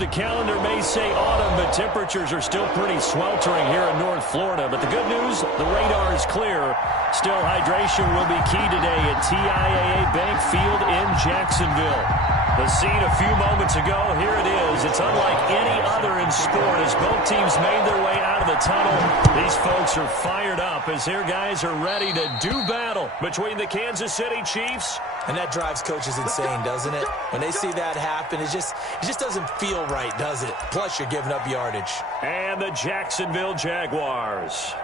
The calendar may say autumn, but temperatures are still pretty sweltering here in North Florida. But the good news, the radar is clear. Still, hydration will be key today at TIAA Bank Field in Jacksonville. The scene a few moments ago, here it is. It's unlike any other in sport as both teams made their way out of the tunnel. These folks are fired up as their guys are ready to do battle between the Kansas City Chiefs. And that drives coaches insane, doesn't it? When they see that happen, it just doesn't feel right, does it? Plus, you're giving up yardage. And the Jacksonville Jaguars.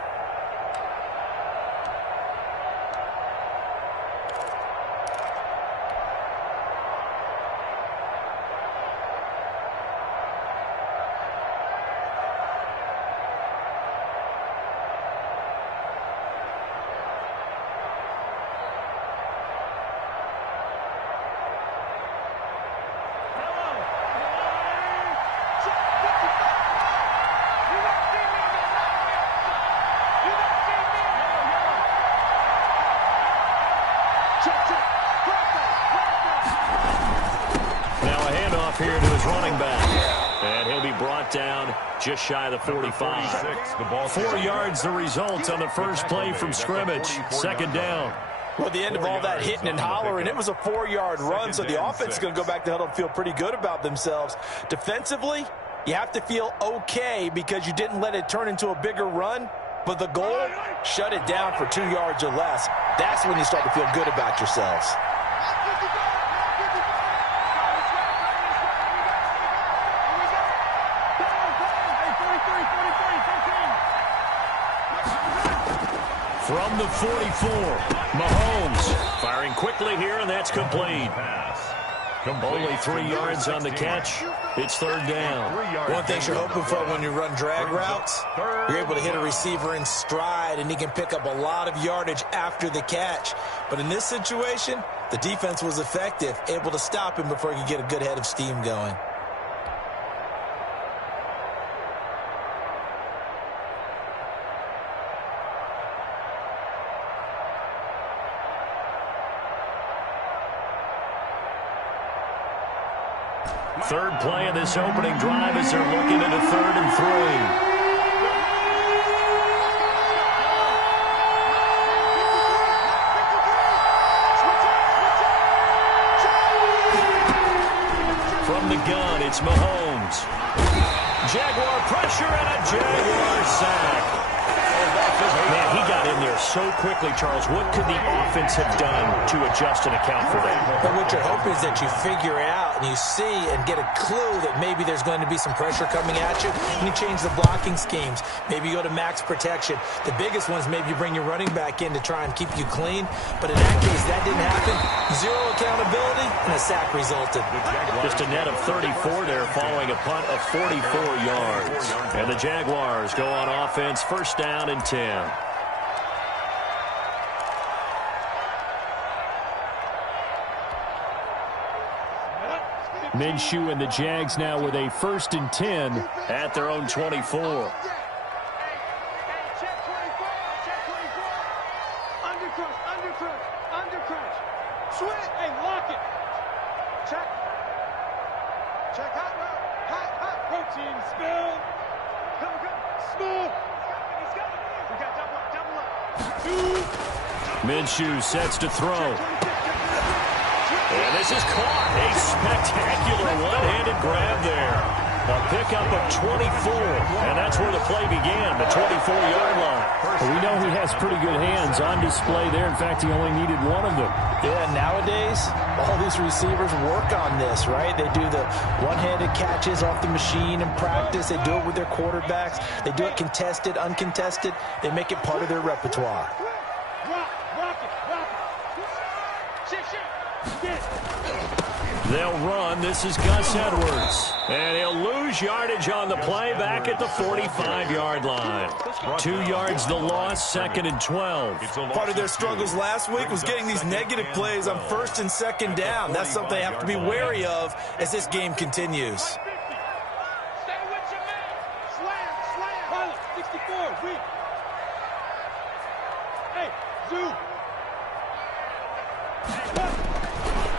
Here to his running back. And he'll be brought down just shy of the 45. 4 yards the result on the first play from scrimmage. Second down. Well, at the end of all that hitting and hollering, it was a 4-yard run, so the offense is going to go back to huddle and feel pretty good about themselves. Defensively, you have to feel okay because you didn't let it turn into a bigger run, but the goal, shut it down for 2 yards or less. That's when you start to feel good about yourselves. From the 44, Mahomes firing quickly here, and that's complete. Only 3 yards on the catch. It's third down. One thing you're hoping for when you run drag routes, you're able to hit a receiver in stride, and he can pick up a lot of yardage after the catch. But in this situation, the defense was effective, able to stop him before he could get a good head of steam going. Third play of this opening drive as they're looking at a 3rd and 3. From the gun, it's Mahomes. Jaguar pressure and a Jaguar sack. Man, he got in there so quickly, Charles. What could the offense have done to adjust and account for that? But what you're hoping is that you figure out and you see and get a clue that maybe there's going to be some pressure coming at you, and you change the blocking schemes. Maybe you go to max protection. The biggest one is maybe you bring your running back in to try and keep you clean. But in that case, that didn't happen. Zero accountability, and a sack resulted. Just a net of 34 there following a punt of 44 yards. And the Jaguars go on offense, first down and 10. Minshew and the Jags now with a 1st and 10 at their own 24. Minshew sets to throw. And this is caught. A spectacular one-handed grab there. A pickup of 24. And that's where the play began, the 24-yard line. Well, we know he has pretty good hands on display there. In fact, he only needed one of them. Yeah, nowadays, all these receivers work on this, right? They do the one-handed catches off the machine in practice. They do it with their quarterbacks. They do it contested, uncontested. They make it part of their repertoire. They'll run. This is Gus Edwards. And he'll lose yardage on the play back at the 45-yard line. 2 yards the loss, 2nd and 12. Part of their struggles last week was getting these negative plays on 1st and 2nd down. That's something they have to be wary of as this game continues.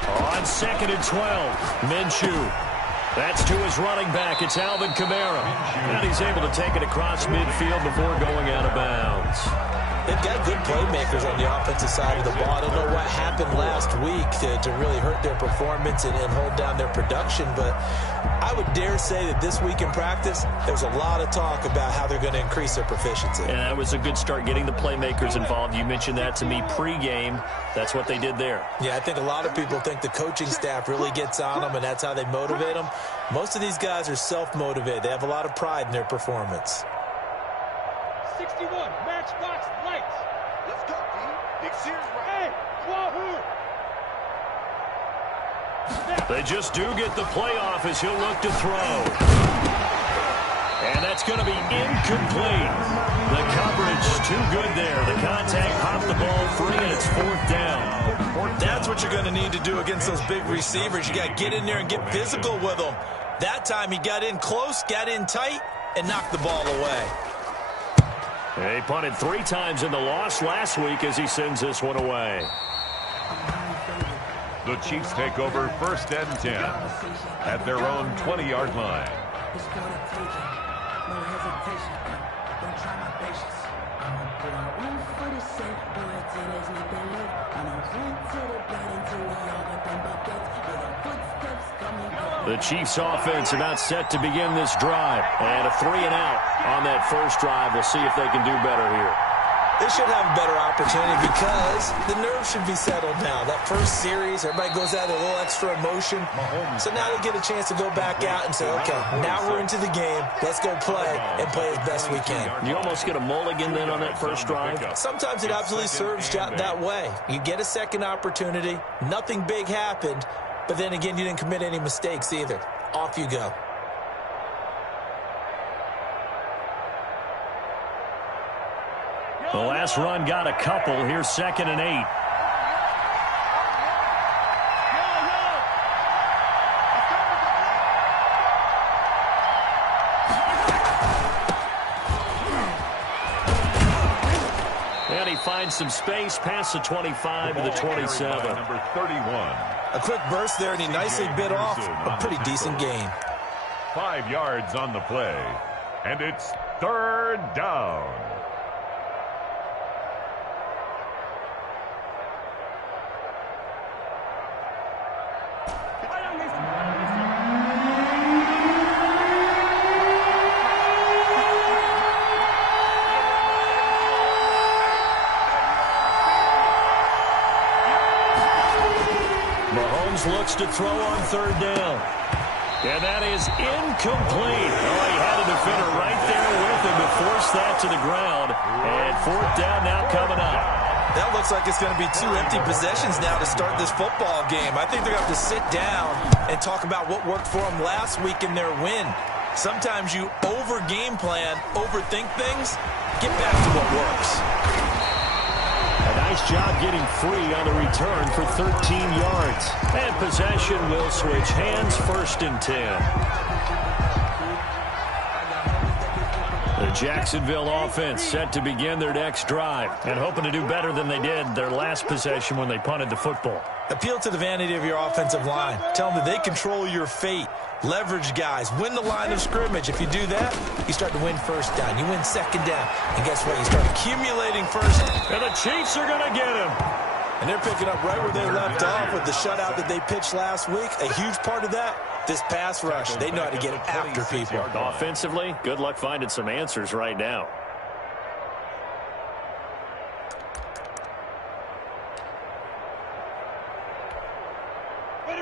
On 2nd and 12, Minshew. That's to his running back. It's Alvin Kamara. And he's able to take it across midfield before going out of bounds. They've got good playmakers on the offensive side of the ball. I don't know what happened last week to really hurt their performance and hold down their production, but I would dare say that this week in practice, there's a lot of talk about how they're going to increase their proficiency. And that was a good start, getting the playmakers involved. You mentioned that to me pregame. That's what they did there. Yeah, I think a lot of people think the coaching staff really gets on them, and that's how they motivate them. Most of these guys are self-motivated. They have a lot of pride in their performance. 61, matchbox lights. Let's go, D. Big Sears right. Hey, Wahoo! They just do get the playoff as he'll look to throw. And that's going to be incomplete. The coverage too good there. The contact popped the ball free, and it's 4th down. That's what you're going to need to do against those big receivers. You got to get in there and get physical with them. That time he got in close, got in tight, and knocked the ball away. He punted 3 times in the loss last week as he sends this one away. The Chiefs take over 1st and 10 at their own 20-yard line. The Chiefs offense about set to begin this drive. And a 3-and-out on that first drive. We'll see if they can do better here. They should have a better opportunity because the nerves should be settled now. That first series, everybody goes out with a little extra emotion. So now they get a chance to go back out and say, okay, now we're into the game. Let's go play and play as best we can. You almost get a mulligan then on that first drive. Sometimes it absolutely serves that way. You get a second opportunity. Nothing big happened. But then again, you didn't commit any mistakes either. Off you go. The last run got a couple. Here's 2nd and 8. And he finds some space past the 25 to the 27. Number 31. A quick burst there, and he nicely bit off a pretty decent gain. 5 yards on the play, and it's 3rd down. Looks to throw on 3rd down. And that is incomplete. Oh, he had a defender right there with him to force that to the ground. And 4th down now coming up. That looks like it's going to be 2 empty possessions now to start this football game. I think they're going to have to sit down and talk about what worked for them last week in their win. Sometimes you over-game plan, overthink things, get back to what works. A nice job getting free on the return for 13 yards. And possession will switch hands, 1st and 10. The Jacksonville offense set to begin their next drive and hoping to do better than they did their last possession when they punted the football. Appeal to the vanity of your offensive line. Tell them that they control your fate. Leverage guys. Win the line of scrimmage. If you do that, you start to win 1st down. You win 2nd down. And guess what? You start accumulating 1st. And the Chiefs are going to get him. And they're picking up right where they left off with the shutout that they pitched last week. A huge part of that, this pass rush. They know how to get after people. Offensively, good luck finding some answers right now.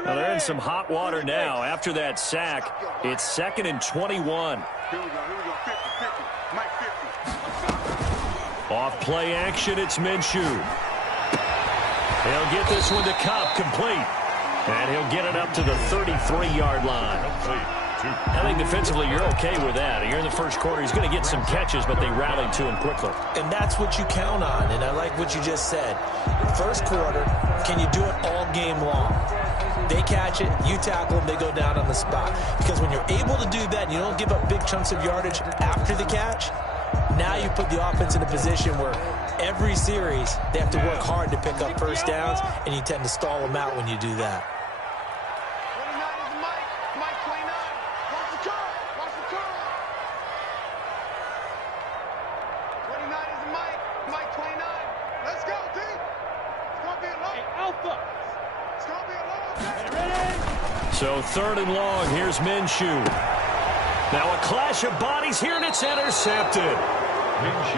Well, they're in some hot water now. After that sack, it's 2nd and 21. Here we go. 50. Mike 50. Off play action, it's Minshew. He'll get this one to Cup, complete. And he'll get it up to the 33-yard line. I think defensively you're okay with that. You're in the first quarter. He's going to get some catches, but they rallied to him quickly. And that's what you count on, and I like what you just said. First quarter, can you do it all game long? They catch it, you tackle them, they go down on the spot. Because when you're able to do that and you don't give up big chunks of yardage after the catch, now you put the offense in a position where every series they have to work hard to pick up 1st downs, and you tend to stall them out when you do that. 29 is Mike. Mike 29. So 3rd and long. Here's Minshew. Now a clash of bodies here, and it's intercepted.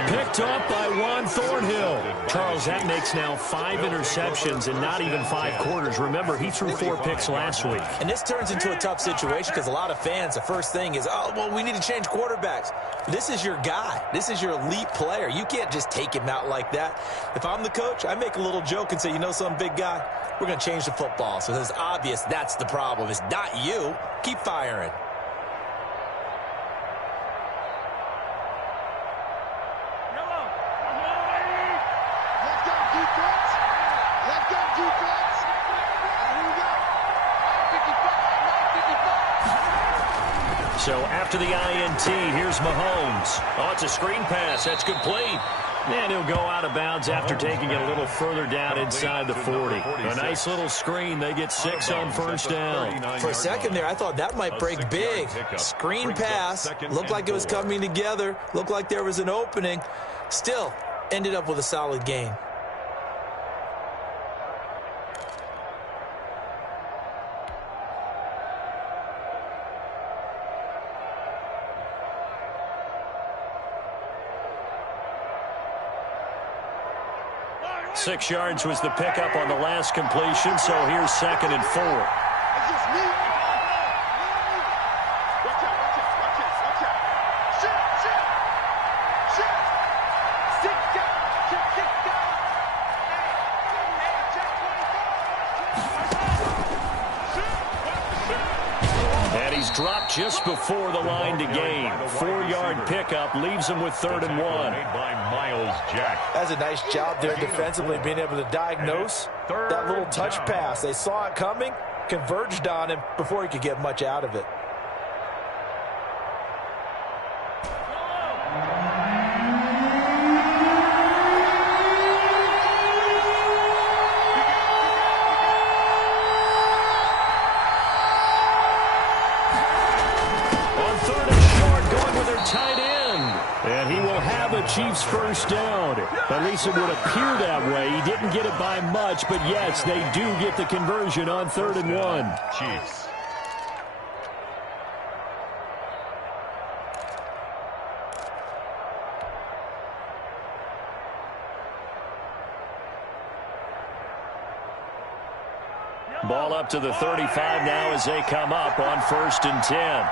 Picked up by Juan Thornhill. Charles, that makes now 5 interceptions in not even 5 quarters. Remember, he threw 4 picks last week. And this turns into a tough situation because a lot of fans, the first thing is, oh, well, we need to change quarterbacks. This is your guy. This is your elite player. You can't just take him out like that. If I'm the coach, I make a little joke and say, you know something, big guy? We're going to change the football. So it's obvious that's the problem. It's not you. Keep firing. So after the INT, here's Mahomes. Oh, it's a screen pass. That's complete. And he'll go out of bounds after taking it a little further down inside the 40. A nice little screen. They get 6 on 1st down. For a second there, I thought that might break big. Screen pass. Looked like it was coming together. Looked like there was an opening. Still, ended up with a solid gain. Six yards was the pickup on the last completion, so here's 2nd and 4. And he's dropped just before the line to gain. 4-yard pickup leaves him with 3rd and 1. That's a nice job there defensively, being able to diagnose that little touch pass. They saw it coming, converged on him before he could get much out of it. Chiefs 1st down. At least it would appear that way. He didn't get it by much, but yes, they do get the conversion on 3rd and 1. Chiefs. Ball up to the 35 now as they come up on 1st and 10.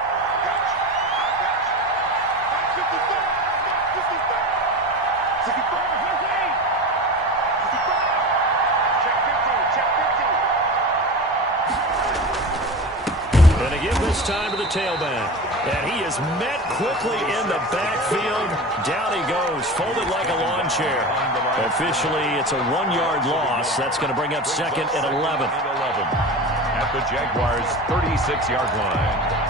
Time to the tailback, and he is met quickly in the backfield. Down he goes, folded like a lawn chair. Officially, it's a 1-yard loss. That's going to bring up 2nd and 11. At the Jaguars' 36-yard line.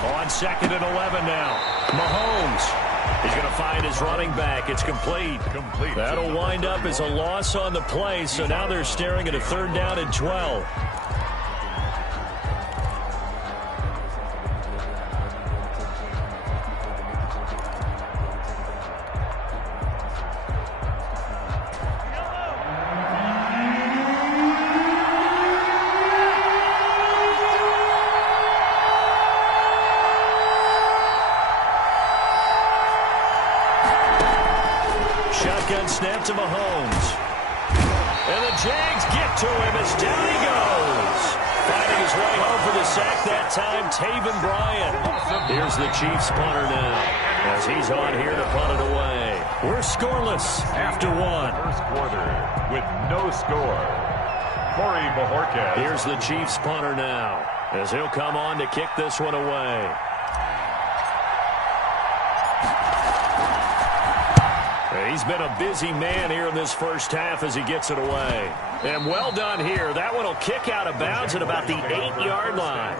On 2nd and 11 now. Mahomes. He's going to find his running back. It's complete. That'll wind up as a loss on the play, so now they're staring at a 3rd down and 12. Snap to Mahomes. And the Jags get to him as down he goes. Finding his way home for the sack that time, Taven Bryan. Here's the Chiefs punter now as he's on here to punt it away. We're scoreless after 1. First quarter with no score. Corey Bajorquez. Here's the Chiefs punter now as he'll come on to kick this one away. He's been a busy man here in this first half as he gets it away. And well done here. That one will kick out of bounds at about the 8-yard line.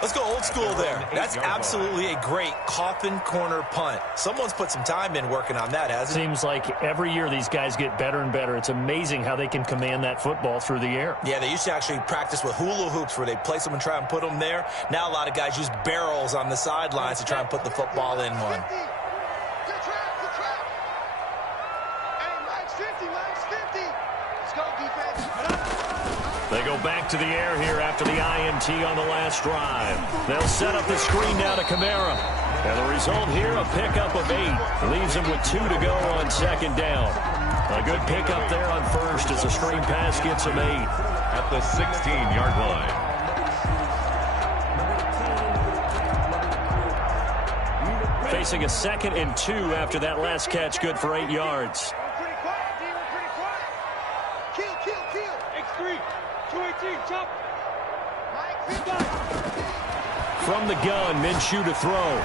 Let's go old school there. That's absolutely a great coffin corner punt. Someone's put some time in working on that, hasn't it? Seems like every year these guys get better and better. It's amazing how they can command that football through the air. Yeah, they used to actually practice with hula hoops where they place them and try and put them there. Now a lot of guys use barrels on the sidelines to try and put the football in one. They go back to the air here after the IMT on the last drive. They'll set up the screen now to Camara. And the result here, a pickup of 8. Leaves them with 2 to go on second down. A good pickup there on first as the screen pass gets them 8. At the 16-yard line. Facing a 2nd and 2 after that last catch, good for 8 yards. From the gun, Minshew to throw.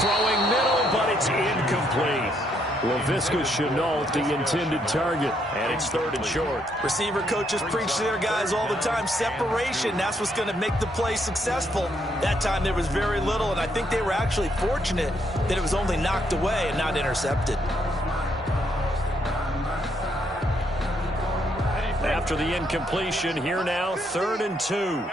Throwing middle, but it's incomplete. Laviska Shenault, the intended target, and it's 3rd and short. Receiver coaches preach to their guys all the time. Separation, that's what's going to make the play successful. That time there was very little, and I think they were actually fortunate that it was only knocked away and not intercepted. After the incompletion, here now, 3rd and 2.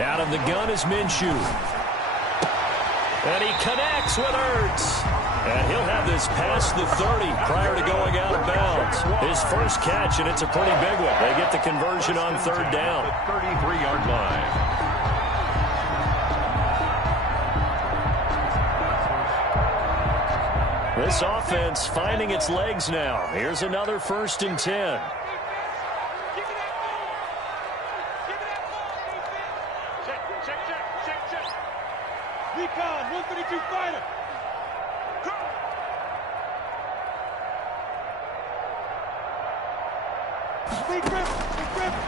Out of the gun is Minshew. And he connects with Ertz. And he'll have this past the 30 prior to going out of bounds. His first catch, and it's a pretty big one. They get the conversion on 3rd down. The 33-yard line. This offense finding its legs now. Here's another 1st and 10.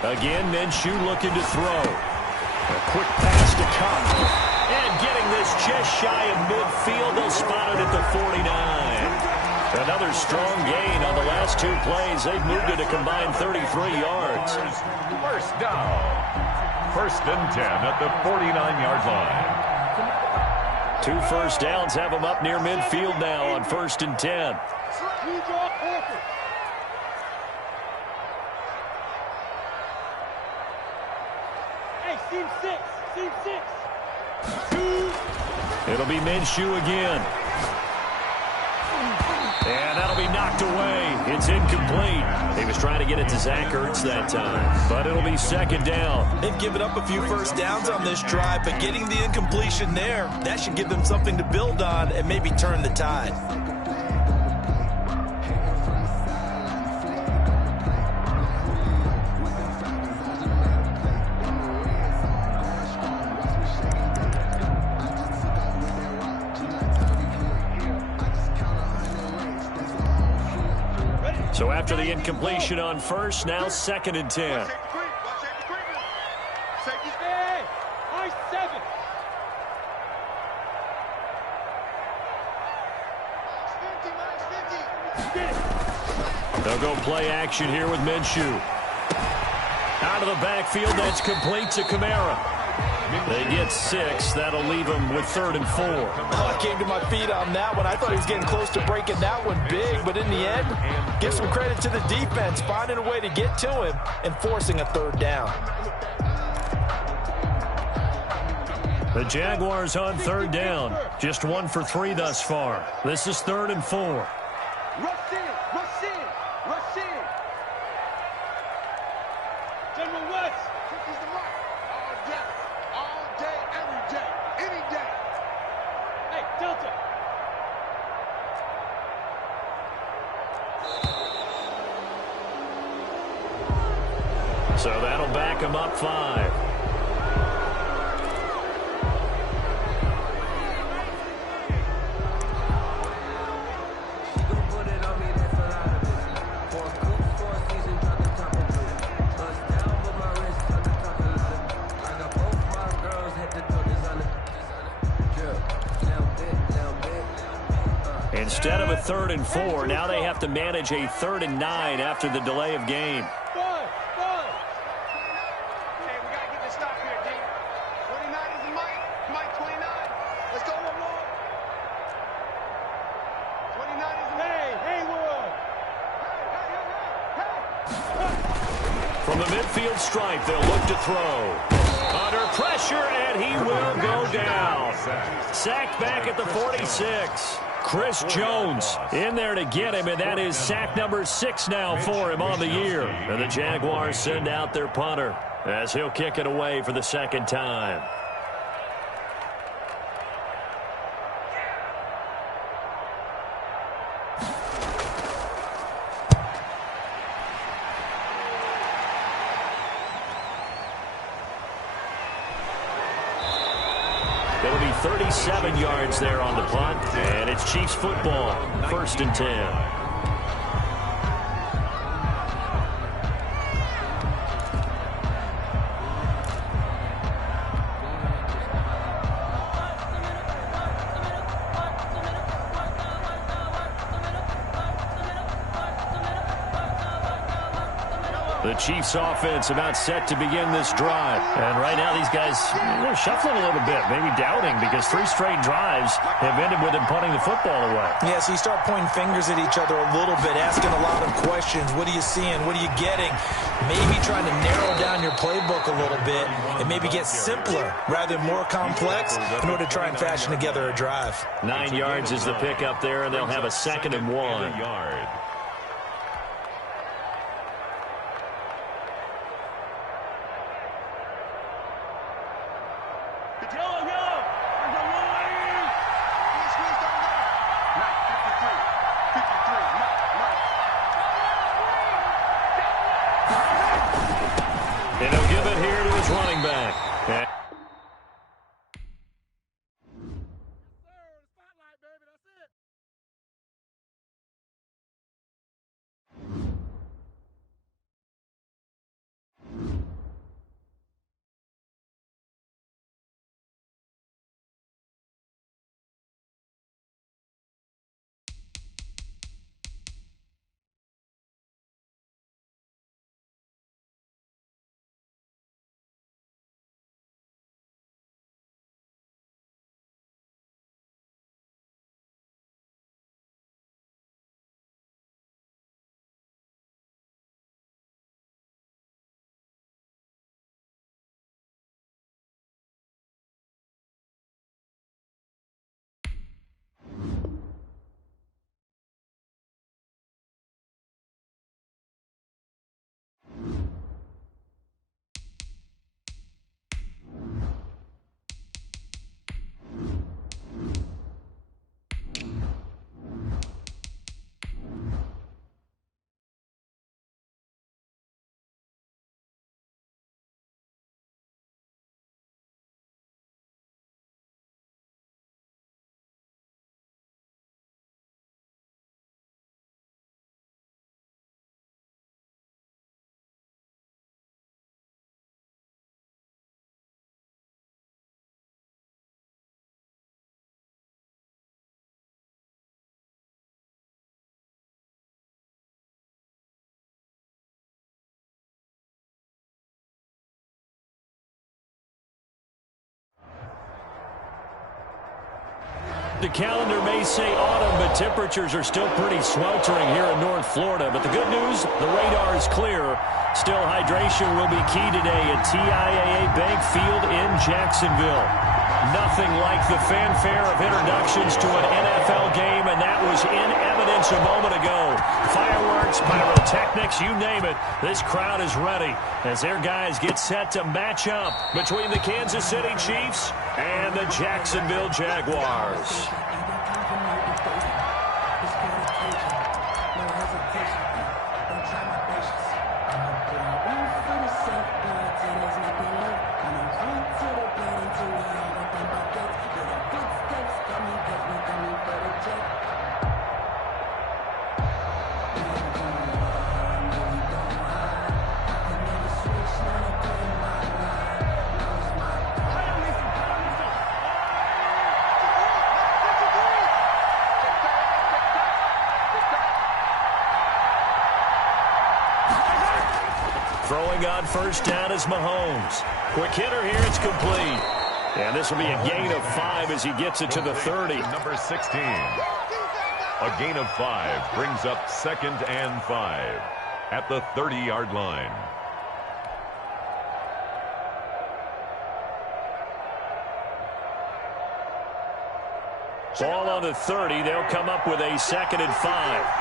Again, Minshew looking to throw. A quick pass to Cup. And getting this just shy of midfield. They'll spot it at the 49. Another strong gain on the last 2 plays. They've moved it a combined 33 yards. First down. 1st and 10 at the 49-yard line. 2 first downs have them up near midfield now on 1st and 10. It'll be Minshew again. And that'll be knocked away. It's incomplete. He was trying to get it to Zach Ertz that time, but it'll be 2nd down. They've given up a few first downs on this drive, but getting the incompletion there, that should give them something to build on and maybe turn the tide. So after the incompletion on first, now 2nd and 10. They'll go play action here with Minshew. Out of the backfield, that's complete to Camara. They get 6. That'll leave them with 3rd and 4. Oh, I came to my feet on that one. I thought he was getting close to breaking that one big, but in the end, give some credit to the defense, finding a way to get to him and forcing a 3rd down. The Jaguars on 3rd down. Just 1 for 3 thus far. This is 3rd and 4. Rush in, rush in, rush in. General West. He's the right. All day, every day, any day. Hey, Delta. So that'll back him up 5. Instead of a 3rd and 4, now they have to manage a 3rd and 9 after the delay of game. From the midfield stripe, they'll look to throw. Under pressure, and he will go down. Sacked back at the 46. Chris Jones in there to get him, and that is sack number 6 now for him on the year. And the Jaguars send out their punter as he'll kick it away for the 2nd time. It'll be 37 yards there on the punt, and it's Chiefs football, 1st and 10. The Chiefs offense about set to begin this drive. And right now these guys, they're shuffling a little bit, maybe doubting, because 3 straight drives have ended with them punting the football away. Yeah, so you start pointing fingers at each other a little bit, asking a lot of questions. What are you seeing? What are you getting? Maybe trying to narrow down your playbook a little bit and maybe get simpler rather than more complex in order to try and fashion together a drive. 9 yards is the pickup there, and they'll have a 2nd and 1. And he'll give it here to his running back. The calendar may say autumn, but temperatures are still pretty sweltering here in North Florida. But the good news, the radar is clear. Still, hydration will be key today at TIAA Bank Field in Jacksonville. Nothing like the fanfare of introductions to an NFL game, and that was in evidence a moment ago. Fireworks, pyrotechnics, you name it. This crowd is ready as their guys get set to match up between the Kansas City Chiefs and the Jacksonville Jaguars. Throwing on first down is Mahomes. Quick hitter here. It's complete. And this will be a gain of 5 as he gets it to the 30. Number 16. A gain of 5 brings up 2nd and 5 at the 30-yard line. Ball on the 30. They'll come up with a 2nd and 5.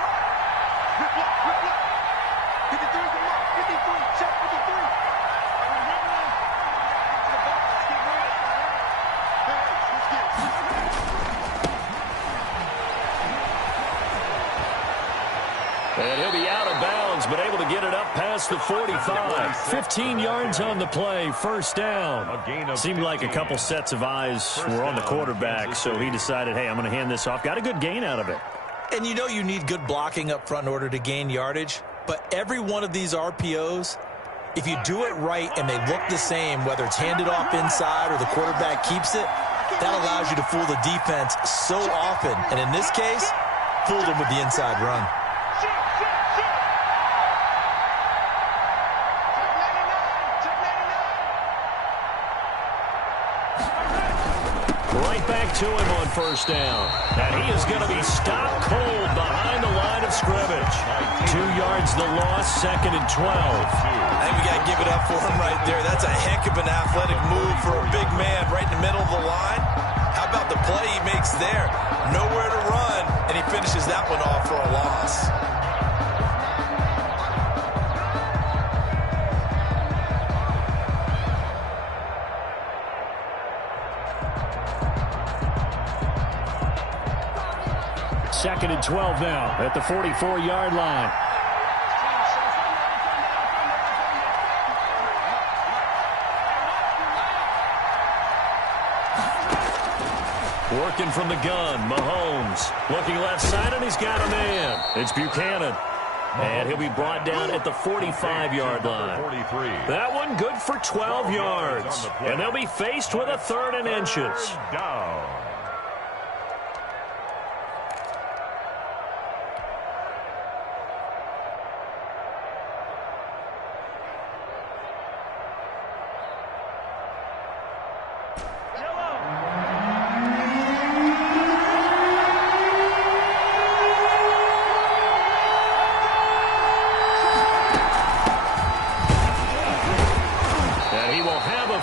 And he'll be out of bounds, but able to get it up past the 45. 15 yards on the play, first down. Seemed like a couple sets of eyes were on the quarterback, so he decided, hey, I'm going to hand this off. Got a good gain out of it. And you know you need good blocking up front in order to gain yardage, but every one of these RPOs, if you do it right and they look the same, whether it's handed off inside or the quarterback keeps it, that allows you to fool the defense so often. And in this case, fooled them with the inside run. Right back to him on first down. And he is going to be stopped cold behind the line of scrimmage. 2 yards the loss, 2nd and 12. I think we got to give it up for him right there. That's a heck of an athletic move for a big man right in the middle of the line. How about the play he makes there? Nowhere to run, and he finishes that one off for a loss. Second and 12 now at the 44-yard line. Working from the gun, Mahomes. Looking left side, and he's got a man. It's Buchanan. And he'll be brought down at the 45-yard line. That one good for 12 yards. And they'll be faced with a 3rd and inches. Down.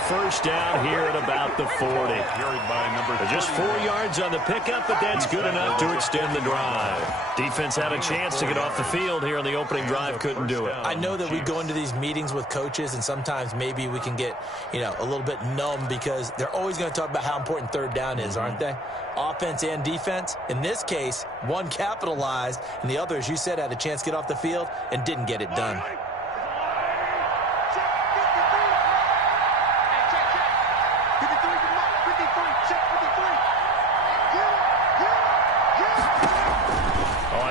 First down here at about the 40. Just 4 yards on the pickup, but that's good enough to extend the drive. Defense had a chance to get off the field here on the opening drive, couldn't do it. I know that we go into these meetings with coaches, and sometimes maybe we can get, a little bit numb because they're always going to talk about how important 3rd down is, aren't they? Offense and defense. In this case, one capitalized, and the other, as you said, had a chance to get off the field and didn't get it done.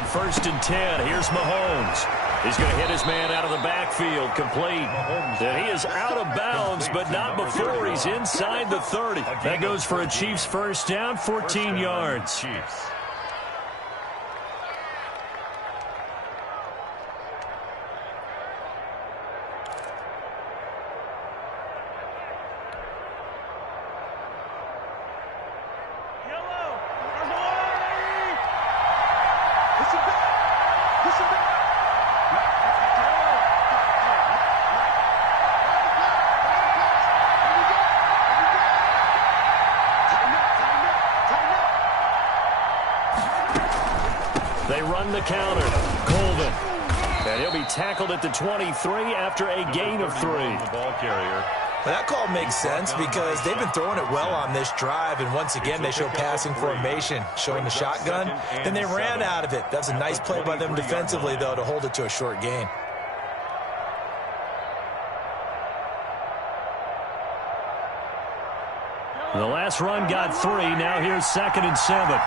First and 10. Here's Mahomes. He's going to hit his man out of the backfield, complete. And he is out of bounds, but not before he's inside the 30. That goes for a Chiefs first down, 14 yards. Chiefs. They run the counter. Colvin. And he'll be tackled at the 23 after a gain of 3. The ball carrier. Well, that call makes sense because they've been throwing it well on this drive, and once again they show passing formation, showing the shotgun. Then they ran out of it. That's a nice play by them defensively, though, to hold it to a short gain. The last run got 3. Now here's 2nd and 7.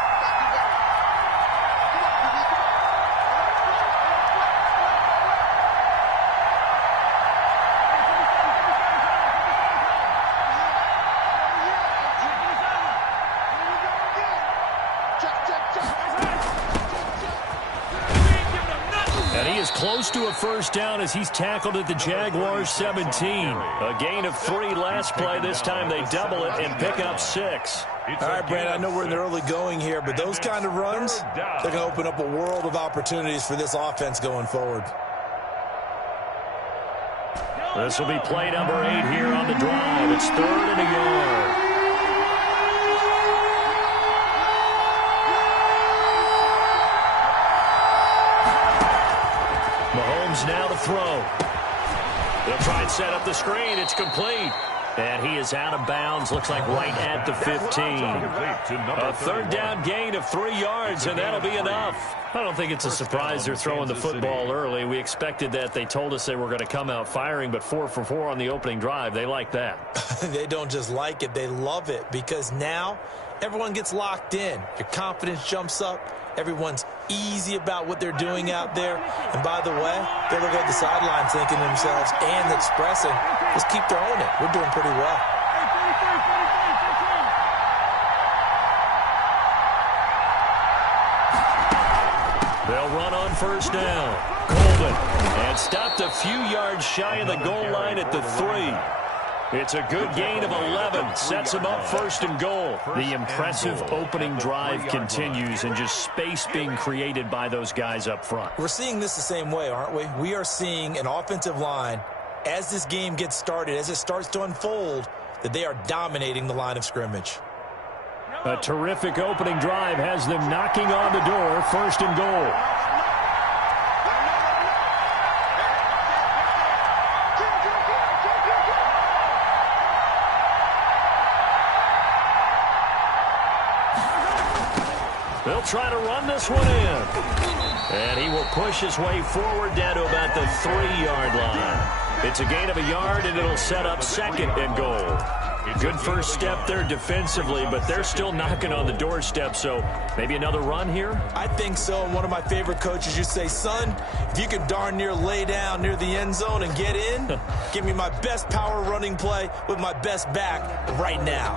And he is close to a first down as he's tackled at the Jaguars 17. A gain of 3 last play. This time they double it and pick up 6. All right, Brandon, I know we're in the early going here, but those kind of runs, they're going to open up a world of opportunities for this offense going forward. This will be play number 8 here on the drive. It's 3rd and a yard. Mahomes now to throw. They'll try and set up the screen. It's complete. And he is out of bounds. Looks like right at the 15. A 3rd down gain of 3 yards, and that'll be enough. I don't think it's a surprise they're throwing the football early. We expected that. They told us they were going to come out firing, but 4 for 4 on the opening drive. They like that. They don't just like it. They love it because now everyone gets locked in. Your confidence jumps up. Everyone's easy about what they're doing out there. And by the way, they look at the sidelines thinking to themselves and expressing, just keep throwing it. We're doing pretty well. They'll run on first down. Colvin. And stopped a few yards shy of the goal line at the 3. It's a good gain of 11. Sets him up 1st and goal. The impressive opening drive continues and just space being created by those guys up front. We're seeing this the same way, aren't we? We are seeing an offensive line, as this game gets started, as it starts to unfold, that they are dominating the line of scrimmage. A terrific opening drive has them knocking on the door. 1st and goal. They'll try to run this one in. And he will push his way forward down to about the 3-yard line. It's a gain of a yard, and it'll set up 2nd and goal. Good first step there defensively, but they're still knocking on the doorstep, so maybe another run here? I think so. And one of my favorite coaches used to say, son, if you can darn near lay down near the end zone and get in, give me my best power running play with my best back right now.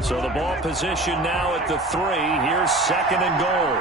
So the ball position now at the 3. Here's 2nd and goal.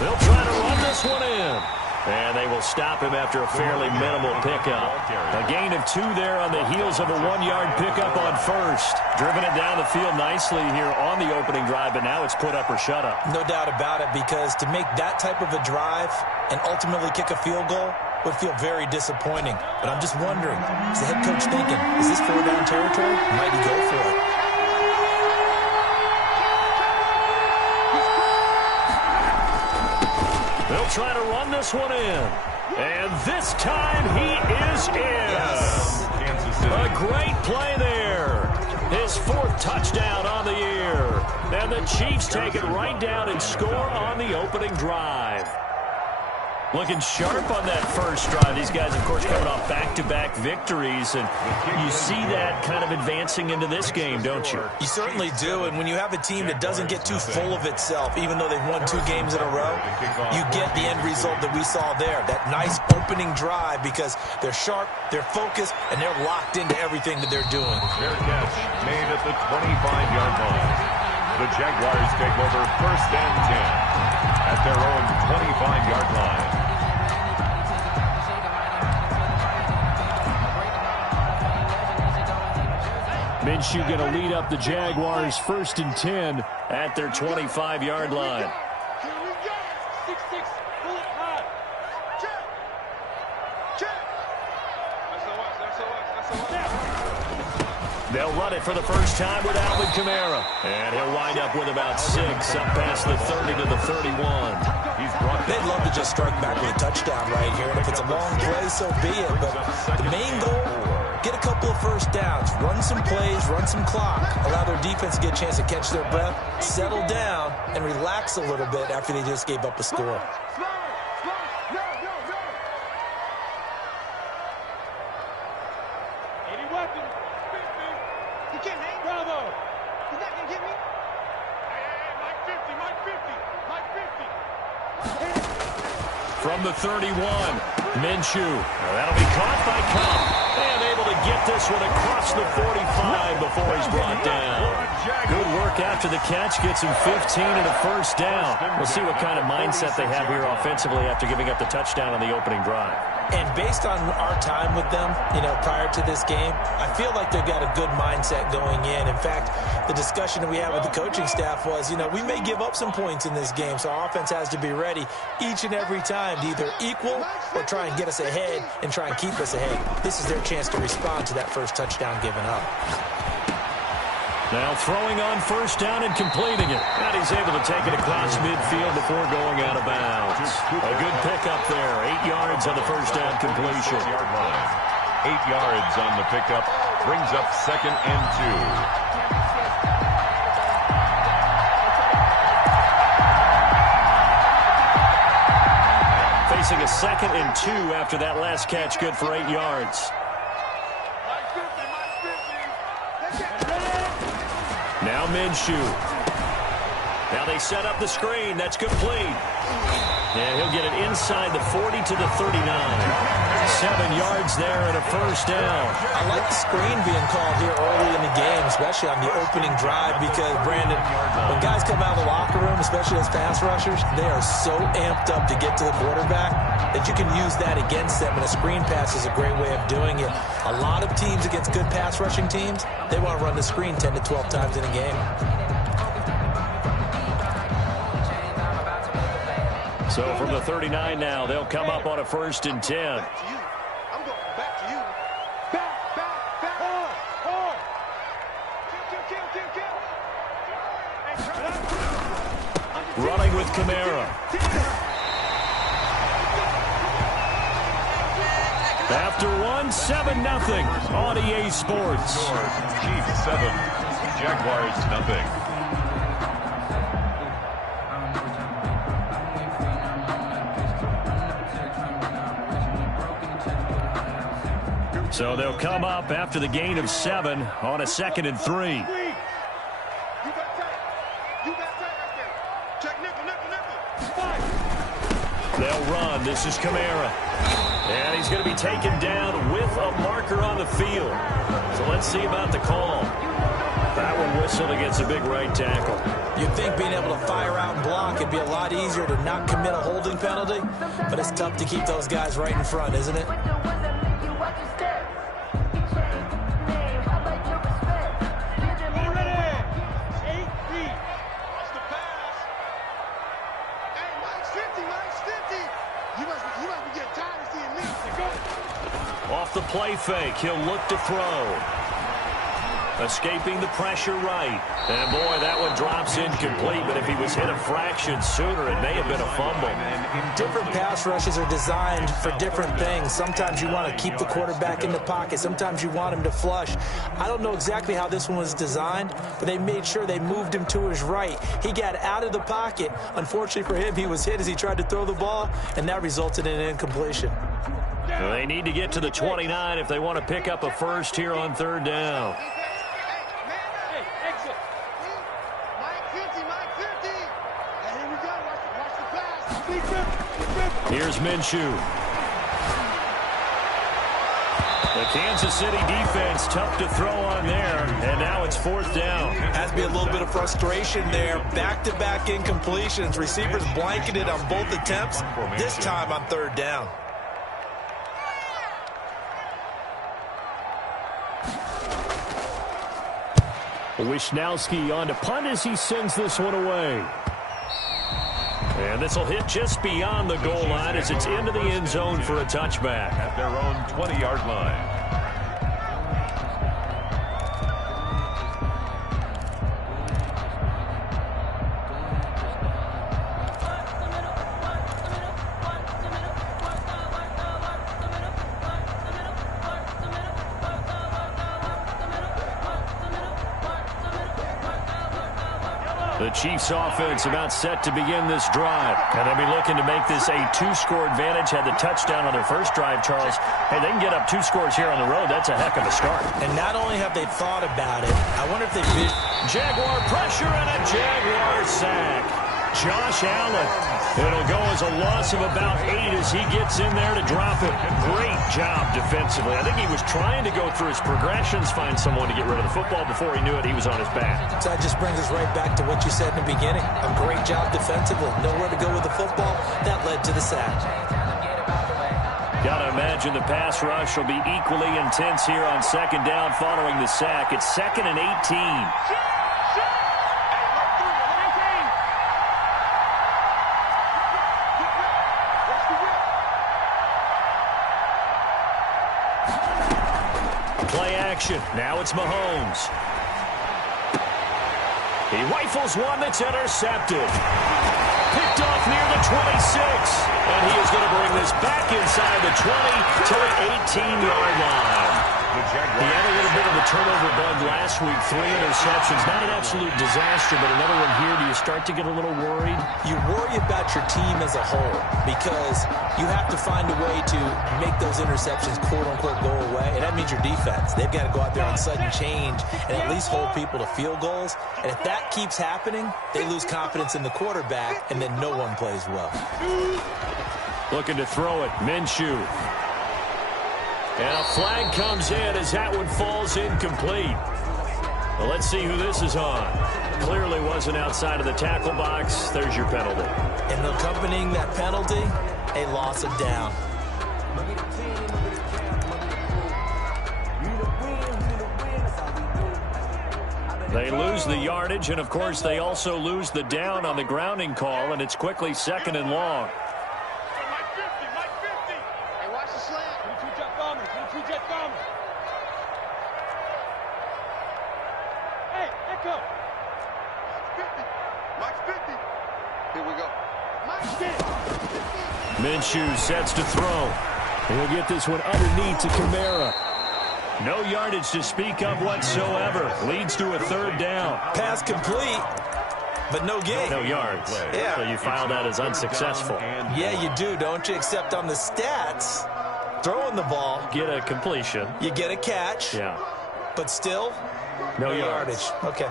They'll try to run this one in. And they will stop him after a fairly minimal pickup. A gain of 2 there on the heels of a 1-yard pickup on 1st. Driven it down the field nicely here on the opening drive, but now it's put up or shut up. No doubt about it, because to make that type of a drive and ultimately kick a field goal would feel very disappointing. But I'm just wondering, is the head coach thinking, is this 4-down territory? Might he go for it? They'll try to run this one in. And this time he is in. Yes. A great play there. His 4th touchdown on the year. And the Chiefs take it right down and score on the opening drive. Looking sharp on that first drive. These guys, of course, coming off back-to-back victories, and you see that kind of advancing into this game, don't you? You certainly do, and when you have a team that doesn't get too full of itself, even though they've won 2 games in a row, you get the end result that we saw there, that nice opening drive, because they're sharp, they're focused, and they're locked into everything that they're doing. Fair catch made at the 25-yard line. The Jaguars take over 1st and 10 at their own 25-yard line. Minshew going to lead up the Jaguars 1st and 10 at their 25-yard line. Here we go. 6-6. Pull it hard. Check. Check. That's They'll run it for the first time with Alvin Kamara. And he'll wind up with about 6 up past the 30 to the 31. They'd love to just strike back with a touchdown right here. And if it's a long play, so be it. But the main goal, get a couple of first downs, run some plays, run some clock, allow their defense to get a chance to catch their breath, settle down, and relax a little bit after they just gave up a score. From the 31, Minshew. Now that'll be caught by Cobb. And able to get this one across the 45 before he's brought down. Good work after the catch. Gets him 15 and a first down. We'll see what kind of mindset they have here offensively after giving up the touchdown on the opening drive. And based on our time with them, prior to this game, I feel like they've got a good mindset going in. In fact, the discussion that we had with the coaching staff was, we may give up some points in this game, so our offense has to be ready each and every time to either equal or try and get us ahead and try and keep us ahead. This is their chance to respond to that first touchdown given up. Now throwing on first down and completing it. And he's able to take it across midfield before going out of bounds. A good pickup there. 8 yards on the first down completion. 8 yards on the pickup. Brings up 2nd and 2. Facing a 2nd and 2 after that last catch. Good for 8 yards. Now Minshew. Now they set up the screen. That's complete. And he'll get it inside the 40 to the 39. 7 yards there and a first down. I like the screen being called here early in the game, especially on the opening drive, because, Brandon, when guys come out of the locker room, especially as pass rushers, they are so amped up to get to the quarterback that you can use that against them, and a screen pass is a great way of doing it. A lot of teams against good pass rushing teams, they want to run the screen 10 to 12 times in a game. So from the 39 now, they'll come up on a 1st and 10. I'm going back to you. Back. Kill. Running with Kamara. After 7-0 on EA Sports. Chiefs 7, Jaguars 0. So they'll come up after the gain of 7 on a 2nd and 3. You got tight right there. Check nickel. They'll run. This is Kamara. And he's going to be taken down with a marker on the field. So let's see about the call. That one whistled against a big right tackle. You'd think being able to fire out and block, it'd be a lot easier to not commit a holding penalty, but it's tough to keep those guys right in front, isn't it? Off the play fake, he'll look to throw. Escaping the pressure right. And boy, that one drops incomplete, but if he was hit a fraction sooner, it may have been a fumble. Different pass rushes are designed for different things. Sometimes you want to keep the quarterback in the pocket. Sometimes you want him to flush. I don't know exactly how this one was designed, but they made sure they moved him to his right. He got out of the pocket. Unfortunately for him, he was hit as he tried to throw the ball, and that resulted in an incompletion. Well, they need to get to the 29 if they want to pick up a first here on 3rd down. Here's Minshew. The Kansas City defense tough to throw on there, and now it's 4th down. Has to be a little bit of frustration there. Back-to-back incompletions. Receivers blanketed on both attempts, this time on 3rd down. Wisnowski on to punt as he sends this one away. And this will hit just beyond the goal line as it's into the end zone for a touchback. At their own 20-yard line. The Chiefs offense about set to begin this drive. And they'll be looking to make this a 2-score advantage. Had the touchdown on their first drive, Charles. Hey, they can get up 2 scores here on the road. That's a heck of a start. And not only have they thought about it, I wonder if they beat Jaguar pressure and a Jaguar sack. Josh Allen It'll go as a loss of about 8 as he gets in there to drop it. Great job defensively. I think he was trying to go through his progressions, find someone to get rid of the football. Before he knew it, he was on his back. So that just brings us right back to what you said in the beginning. A great job defensively. Nowhere to go with the football. That led to the sack. Got to imagine the pass rush will be equally intense here on second down following the sack. It's 2nd and 18. Play action. Now it's Mahomes. He rifles one that's intercepted. Picked off near the 26. And he is going to bring this back inside the 20 to the 18-yard line. He had a little bit of a turnover bug last week. 3 interceptions. Not an absolute disaster, but another one here. Do you start to get a little worried? You worry about your team as a whole because you have to find a way to make those interceptions, quote-unquote, go away. And that means your defense. They've got to go out there on sudden change and at least hold people to field goals. And if that keeps happening, they lose confidence in the quarterback, and then no one plays well. Looking to throw it. Minshew. And a flag comes in as that one falls incomplete. Well, let's see who this is on. Clearly wasn't outside of the tackle box. There's your penalty. And accompanying that penalty, a loss of down. They lose the yardage, and, of course, they also lose the down on the grounding call, and it's quickly 2nd and long. Minshew sets to throw. He'll get this one underneath to Kamara. No yardage to speak of whatsoever. Leads to a 3rd down. Pass complete, but no gain. No yards. Yeah. So you file that as unsuccessful. Yeah, you do, don't you? Except on the stats, throwing the ball. Get a completion. You get a catch. Yeah. But still, no yardage. Okay.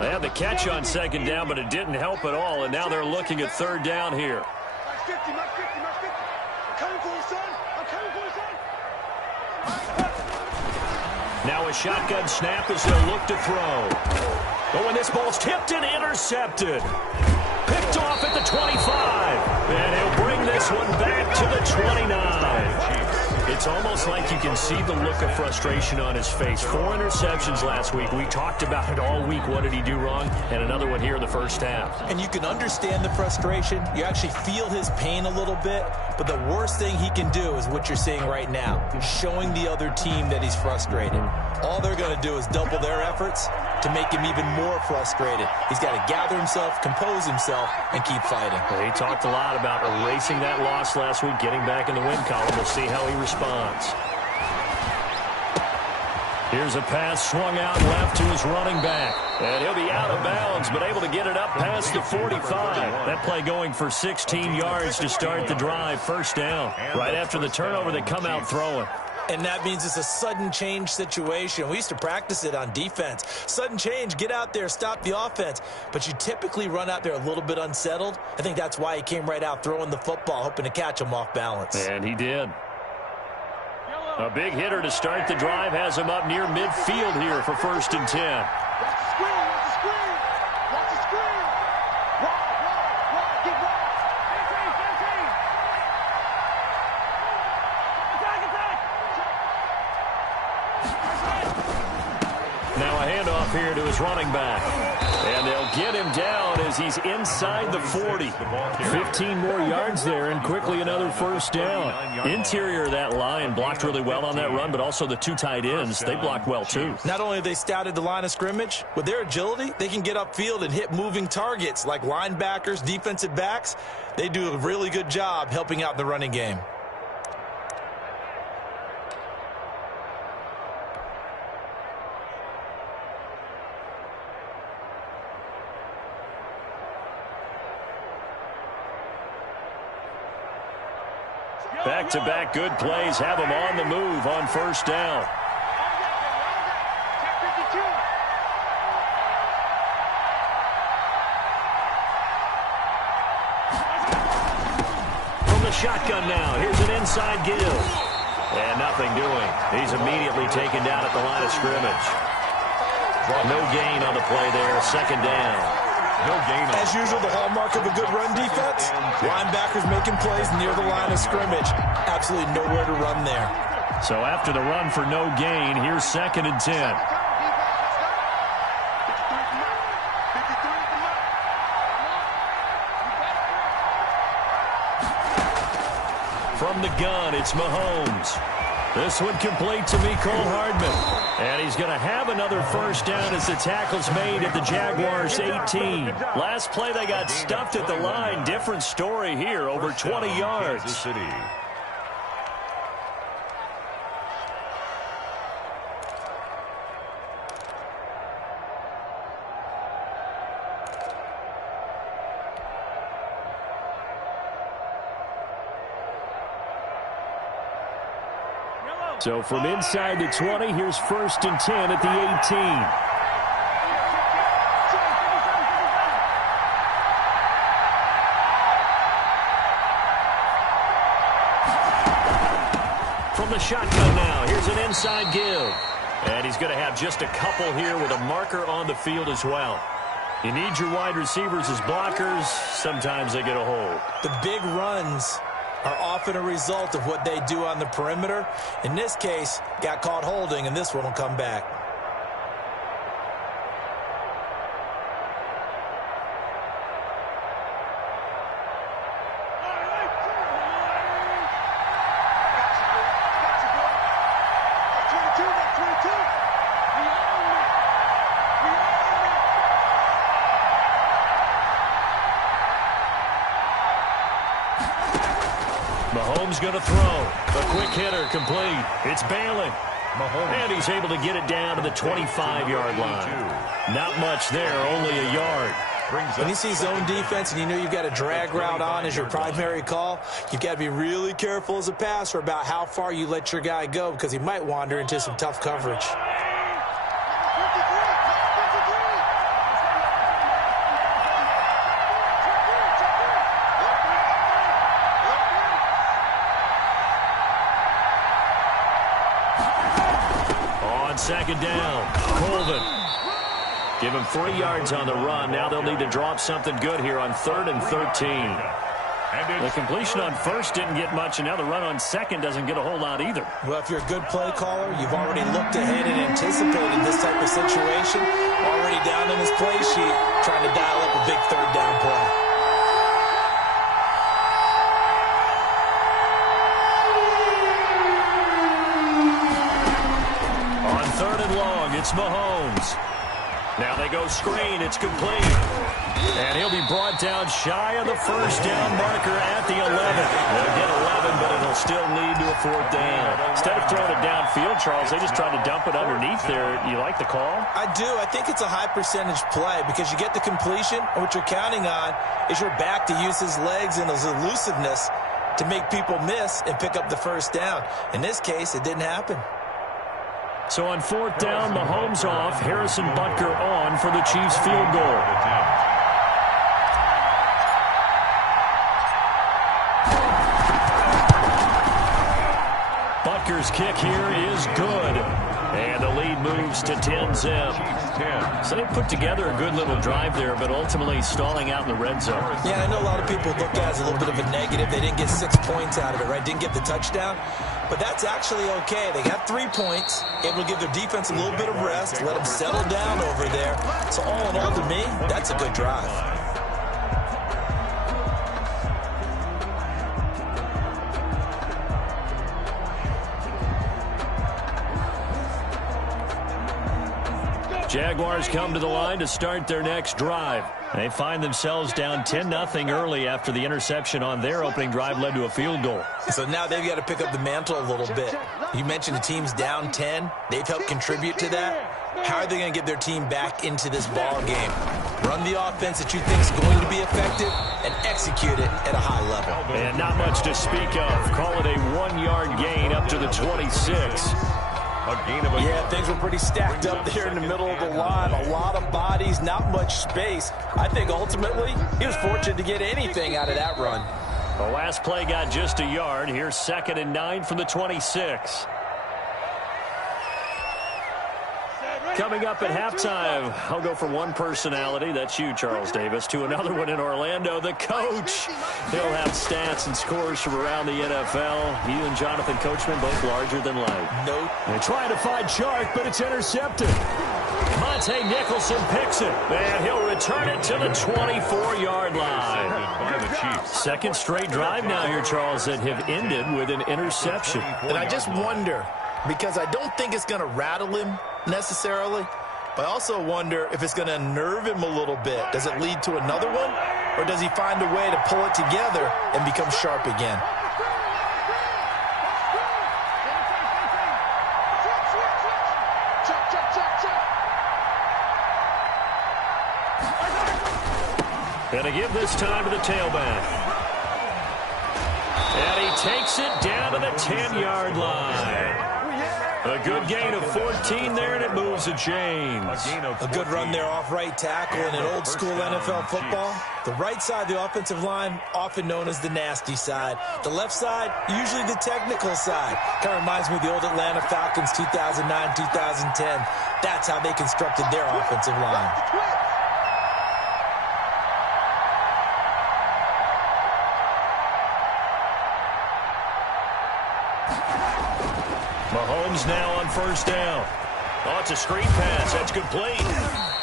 They had the catch on 2nd down, but it didn't help at all, and now they're looking at 3rd down here. Now a shotgun snap as they'll look to throw. Oh, and this ball's tipped and intercepted. Picked off at the 25. And he'll bring this one back to the 29. It's almost like you can see the look of frustration on his face. 4 interceptions last week. We talked about it all week. What did he do wrong? And another one here in the first half. And you can understand the frustration. You actually feel his pain a little bit. But the worst thing he can do is what you're seeing right now, showing the other team that he's frustrated. All they're going to do is double their efforts to make him even more frustrated. He's got to gather himself, compose himself, and keep fighting. Well, he talked a lot about erasing that loss last week, getting back in the win column. We'll see how he responds. Here's a pass swung out left to his running back. And he'll be out of bounds, but able to get it up past the 45. That play going for 16 yards to start the drive. 1st down. Right after the turnover, they come out throwing. And that means it's a sudden change situation. We used to practice it on defense. Sudden change, get out there, stop the offense. But you typically run out there a little bit unsettled. I think that's why he came right out throwing the football, hoping to catch him off balance. And he did. A big hitter to start the drive has him up near midfield here for 1st and 10. Watch the screen, watch the screen. Watch the screen. Ride, get right. Now a handoff here to his running back. And they'll get him down as he's inside the 40. 15 more yards there, and quickly another 1st down. Interior of that line blocked really well on that run, but also the 2 tight ends, they blocked well too. Not only have they scouted the line of scrimmage, with their agility, they can get upfield and hit moving targets like linebackers, defensive backs. They do a really good job helping out the running game. Back-to-back good plays have him on the move on 1st down. shotgun now. Here's an inside give. And nothing doing. He's immediately taken down at the line of scrimmage. No gain on the play there. Second down. No gain on. As usual, the hallmark of a good run defense, linebackers making plays near the line of scrimmage. Absolutely nowhere to run there. So after the run for no gain, here's 2nd and 10. From the gun, it's Mahomes. This one complete to Mecole Hardman. And he's going to have another first down as the tackle's made at the Jaguars' 18. Last play, they got stuffed at the line. Different story here, over 20 yards. Kansas City. So from inside the 20, here's 1st and 10 at the 18. From the shotgun now, here's an inside give. And he's going to have just a couple here with a marker on the field as well. You need your wide receivers as blockers. Sometimes they get a hold. The big runs are often a result of what they do on the perimeter. In this case, got caught holding, and this one will come back. Mahomes going to throw. A quick hitter complete. It's Balin. And he's able to get it down to the 25-yard line. Not much there, only a yard. When you see zone defense and you know you've got a drag route on as your primary call, you've got to be really careful as a passer about how far you let your guy go because he might wander into some tough coverage. Second down, Colvin. Give him 3 yards on the run. Now they'll need to drop something good here on 3rd and 13. The completion on first didn't get much, and now the run on second doesn't get a whole lot either. Well, if you're a good play caller, you've already looked ahead and anticipated this type of situation. Already down in his play sheet, trying to dial up a big 3rd down play. It's Mahomes. Now they go screen. It's complete. And he'll be brought down shy of the first down marker at the 11. They'll get 11, but it'll still lead to a 4th down. Instead of throwing it downfield, Charles, they just tried to dump it underneath there. You like the call? I do. I think it's a high percentage play because you get the completion, and what you're counting on is your back to use his legs and his elusiveness to make people miss and pick up the first down. In this case, it didn't happen. So on 4th down, Mahomes off, Harrison Butker on for the Chiefs field goal. Butker's kick here is good. And the lead moves to 10-zip. So they put together a good little drive there, but ultimately stalling out in the red zone. Yeah, I know a lot of people look at it as a little bit of a negative. They didn't get 6 points out of it, right? Didn't get the touchdown. But that's actually okay. They got 3 points, able to give their defense a little bit of rest, let them settle down over there. So all in all, to me, that's a good drive. Jaguars come to the line to start their next drive. They find themselves down 10-0 early after the interception on their opening drive led to a field goal. So now they've got to pick up the mantle a little bit. You mentioned the team's down 10. They've helped contribute to that. How are they going to get their team back into this ball game? Run the offense that you think is going to be effective and execute it at a high level. And not much to speak of. Call it a 1-yard gain up to the 26. Yeah, things were pretty stacked up there in the middle of the line. A lot of bodies, not much space. I think ultimately he was fortunate to get anything out of that run. The last play got just a yard. Here's 2nd and 9 from the 26. Coming up at halftime, I'll go from one personality, that's you, Charles Davis, to another one in Orlando, the coach. He'll have stats and scores from around the NFL. He and Jonathan Coachman both larger than life. Nope. They're trying to find Chark, but it's intercepted. Monte Nicholson picks it, and he'll return it to the 24-yard line. Second straight drive now here, Charles, that have ended with an interception. And I just wonder, because I don't think it's going to rattle him necessarily, but I also wonder if it's going to unnerve him a little bit. Does it lead to another one, or does he find a way to pull it together and become sharp again? And to give this time to the tailback. And he takes it down to the 10-yard line. A good gain of 14 there, and it moves the chains. A good run there off right tackle in an old-school NFL football. The right side of the offensive line, often known as the nasty side. The left side, usually the technical side. Kind of reminds me of the old Atlanta Falcons 2009, 2010. That's how they constructed their offensive line. Mahomes now on first down. Oh, it's a screen pass. That's complete.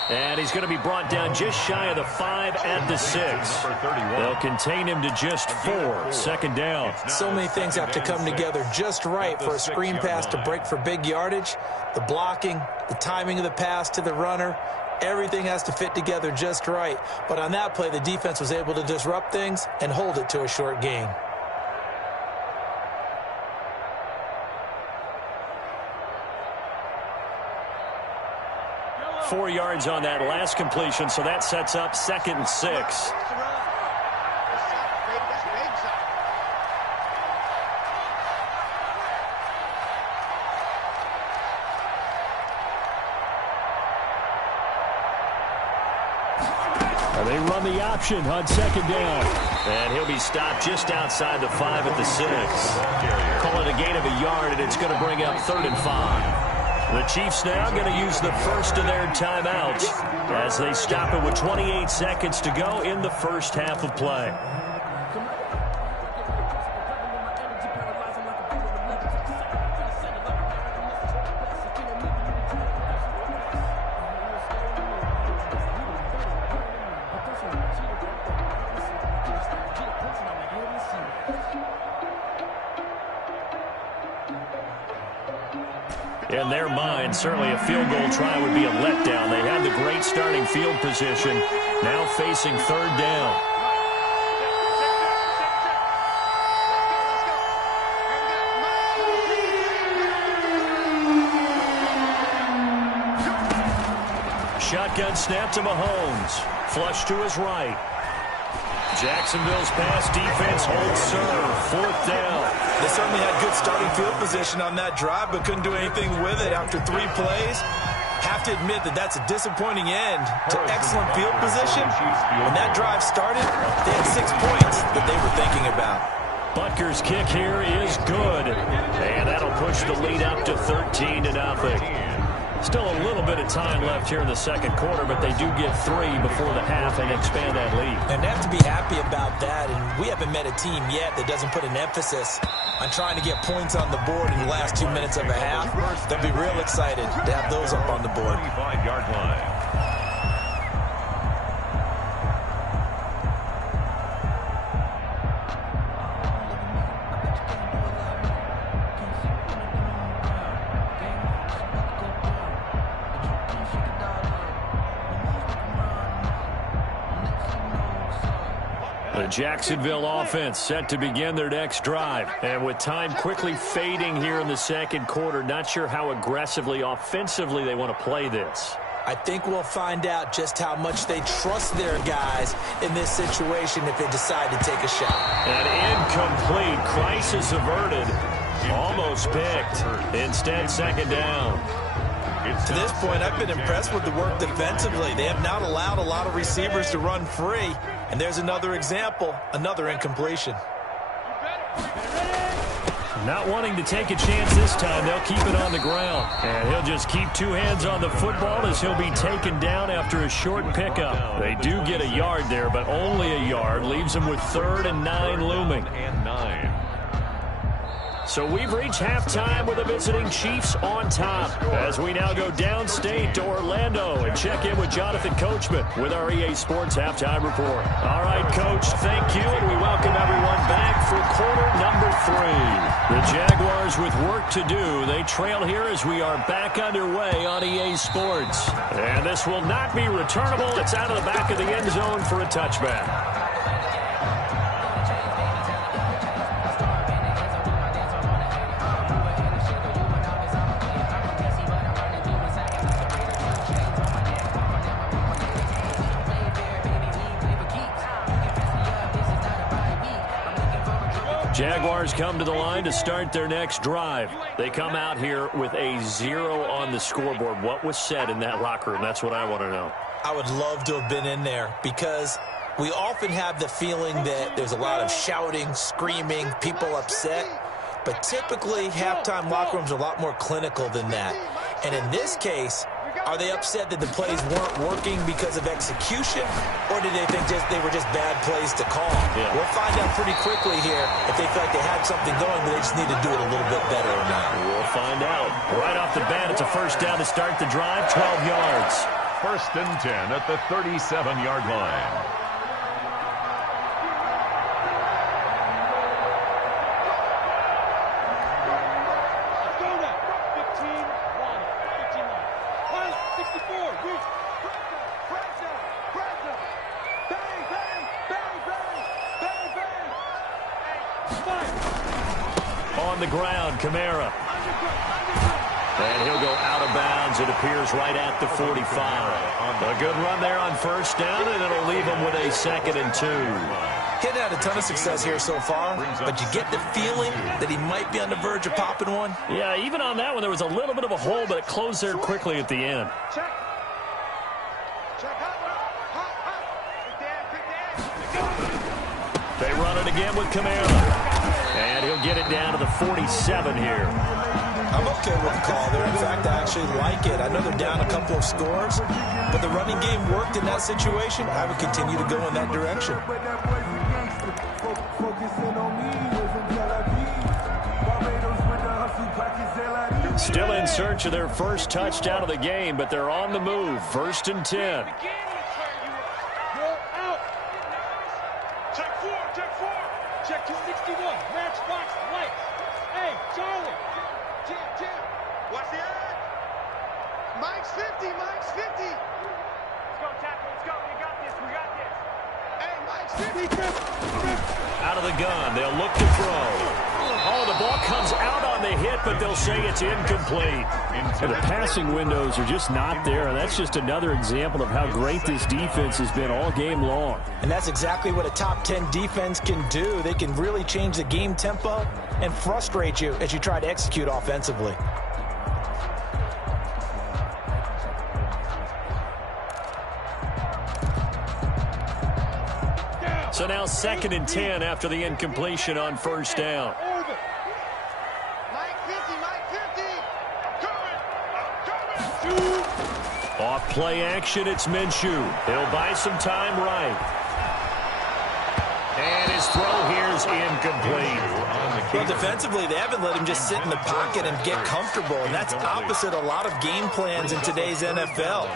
And he's going to be brought down just shy of the 5 at the 6. They'll contain him to just 4. 2nd down. So many things have to come together just right for a screen pass to break for big yardage. The blocking, the timing of the pass to the runner, everything has to fit together just right. But on that play, the defense was able to disrupt things and hold it to a short gain. 4 yards on that last completion, so that sets up 2nd and 6. And they run the option on 2nd down. And he'll be stopped just outside the 5 at the 6. Call it a gain of a yard, and it's going to bring up 3rd and 5. The Chiefs now going to use the first of their timeouts as they stop it with 28 seconds to go in the first half of play. In their mind, certainly a field goal try would be a letdown. They had the great starting field position, now facing 3rd down. Shotgun snap to Mahomes. Flush to his right. Jacksonville's pass defense holds serve. 4th down. They certainly had good starting field position on that drive, but couldn't do anything with it after 3 plays. Have to admit that that's a disappointing end to excellent field position. When that drive started, they had 6 points that they were thinking about. Butker's kick here is good. And that'll push the lead up to 13-0. Still a little bit of time left here in the 2nd quarter, but they do get 3 before the half and expand that lead. And they have to be happy about that, and we haven't met a team yet that doesn't put an emphasis on trying to get points on the board in the last 2 minutes of a half. They'll be real excited to have those up on the board. 25-yard line. The Jacksonville offense set to begin their next drive. And with time quickly fading here in the 2nd quarter, not sure how aggressively, offensively they want to play this. I think we'll find out just how much they trust their guys in this situation if they decide to take a shot. And incomplete. Crisis averted. Almost picked. Instead, 2nd down. To this point, I've been impressed with the work defensively. They have not allowed a lot of receivers to run free. And there's another example, another incompletion. Not wanting to take a chance this time, they'll keep it on the ground. And he'll just keep two hands on the football as he'll be taken down after a short pickup. They do get a yard there, but only a yard. Leaves them with 3rd and 9 looming. So we've reached halftime with the visiting Chiefs on top as we now go downstate to Orlando and check in with Jonathan Coachman with our EA Sports Halftime Report. All right, Coach, thank you, and we welcome everyone back for quarter number 3. The Jaguars with work to do. They trail here as we are back underway on EA Sports. And this will not be returnable. It's out of the back of the end zone for a touchback. Jaguars come to the line to start their next drive. They come out here with a 0 on the scoreboard. What was said in that locker room? That's what I want to know. I would love to have been in there because we often have the feeling that there's a lot of shouting, screaming, people upset. But typically, halftime locker rooms are a lot more clinical than that. And in this case, are they upset that the plays weren't working because of execution, or did they think they were just bad plays to call? Yeah. We'll find out pretty quickly here if they feel like they had something going, but they just need to do it a little bit better or not. We'll find out. Right off the bat, it's a first down to start the drive, 12 yards. 1st and 10 at the 37-yard line. On the ground, Kamara. And he'll go out of bounds, it appears, right at the 45. A good run there on first down, and it'll leave him with a 2nd and 2. He's had a ton of success here so far, but you get the feeling that he might be on the verge of popping one. Yeah, even on that one, there was a little bit of a hole, but it closed there quickly at the end. They run it again with Canale. And he'll get it down to the 47 here. I'm okay with the call there. In fact, I actually like it. I know they're down a couple of scores, but the running game worked in that situation. I would continue to go in that direction. Still in search of their first touchdown of the game, but they're on the move. 1st and 10. Check 261. Match box lights. Hey, Charlie. Jim. What's the ad? Mike's 50. Mike's 50. Let's go, tackle. Let's go. We got this. Hey, Mike's 50. Out of the gun. They'll look to throw. Oh, the ball comes out on the hit, but they'll say it's incomplete. And the passing windows are just not there. And that's just another example of how great this defense has been all game long. And that's exactly what a top 10 defense can do. They can really change the game tempo and frustrate you as you try to execute offensively. So now 2nd and 10 after the incompletion on first down. Off play action, it's Minshew. He'll buy some time right. And his throw here's incomplete. Well, defensively, they haven't let him just sit in the pocket and get comfortable, and that's opposite a lot of game plans in today's NFL.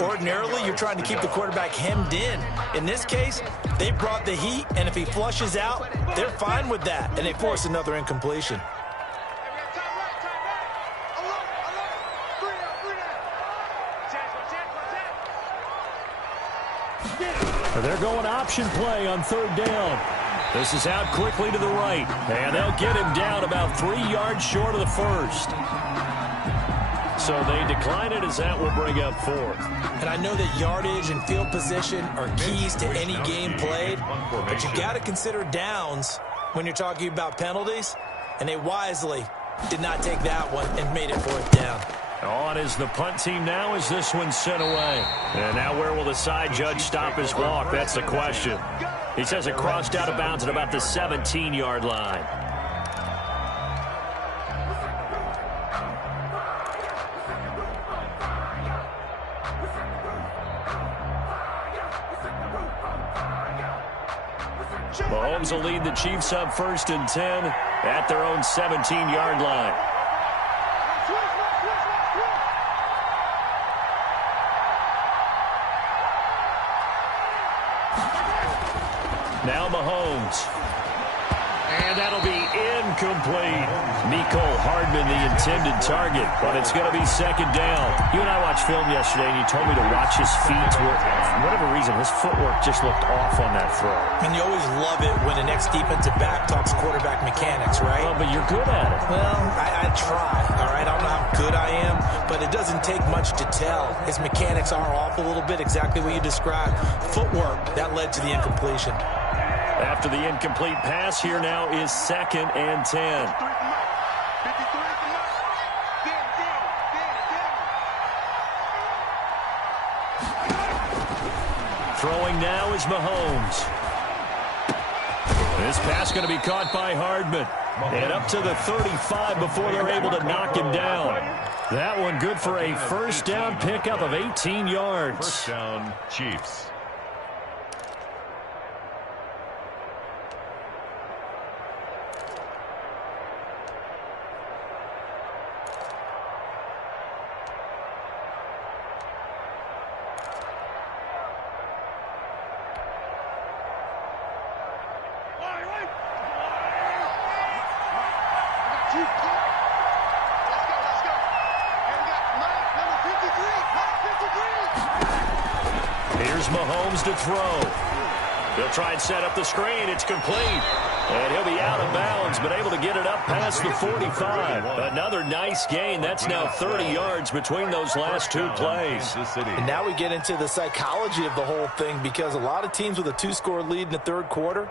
Ordinarily, you're trying to keep the quarterback hemmed in. In this case, they brought the heat, and if he flushes out, they're fine with that, and they force another incompletion. They're going option play on 3rd down. This is out quickly to the right, and they'll get him down about 3 yards short of the first. So they decline it as that will bring up 4th. And I know that yardage and field position are keys to any game played, but you got to consider downs when you're talking about penalties, and they wisely did not take that one and made it 4th down. On is the punt team now as this one's sent away. And now where will the side judge stop his walk? That's the question. He says it crossed out of bounds at about the 17-yard line. Mahomes will lead the Chiefs up 1st and 10 at their own 17-yard line. Now Mahomes. And that'll be incomplete. Mecole Hardman, the intended target, but it's going to be 2nd down. You and I watched film yesterday, and you told me to watch his feet. For whatever reason, his footwork just looked off on that throw. And you always love it when the next defensive back talks quarterback mechanics, right? Oh, but you're good at it. Well, I try, all right? I don't know how good I am, but it doesn't take much to tell. His mechanics are off a little bit, exactly what you described. Footwork, that led to the incompletion. After the incomplete pass, here now is 2nd and 10. Throwing now is Mahomes. This pass going to be caught by Hardman. And up to the 35 before they're able to knock him down. That one good for a 1st down pickup of 18 yards. 1st down, Chiefs. Mahomes to throw. He'll try and set up the screen. It's complete. And he'll be out of bounds, but able to get it up past the 45. Another nice gain. That's now 30 yards between those last 2 plays. And now we get into the psychology of the whole thing, because a lot of teams with a 2-score lead in the 3rd quarter,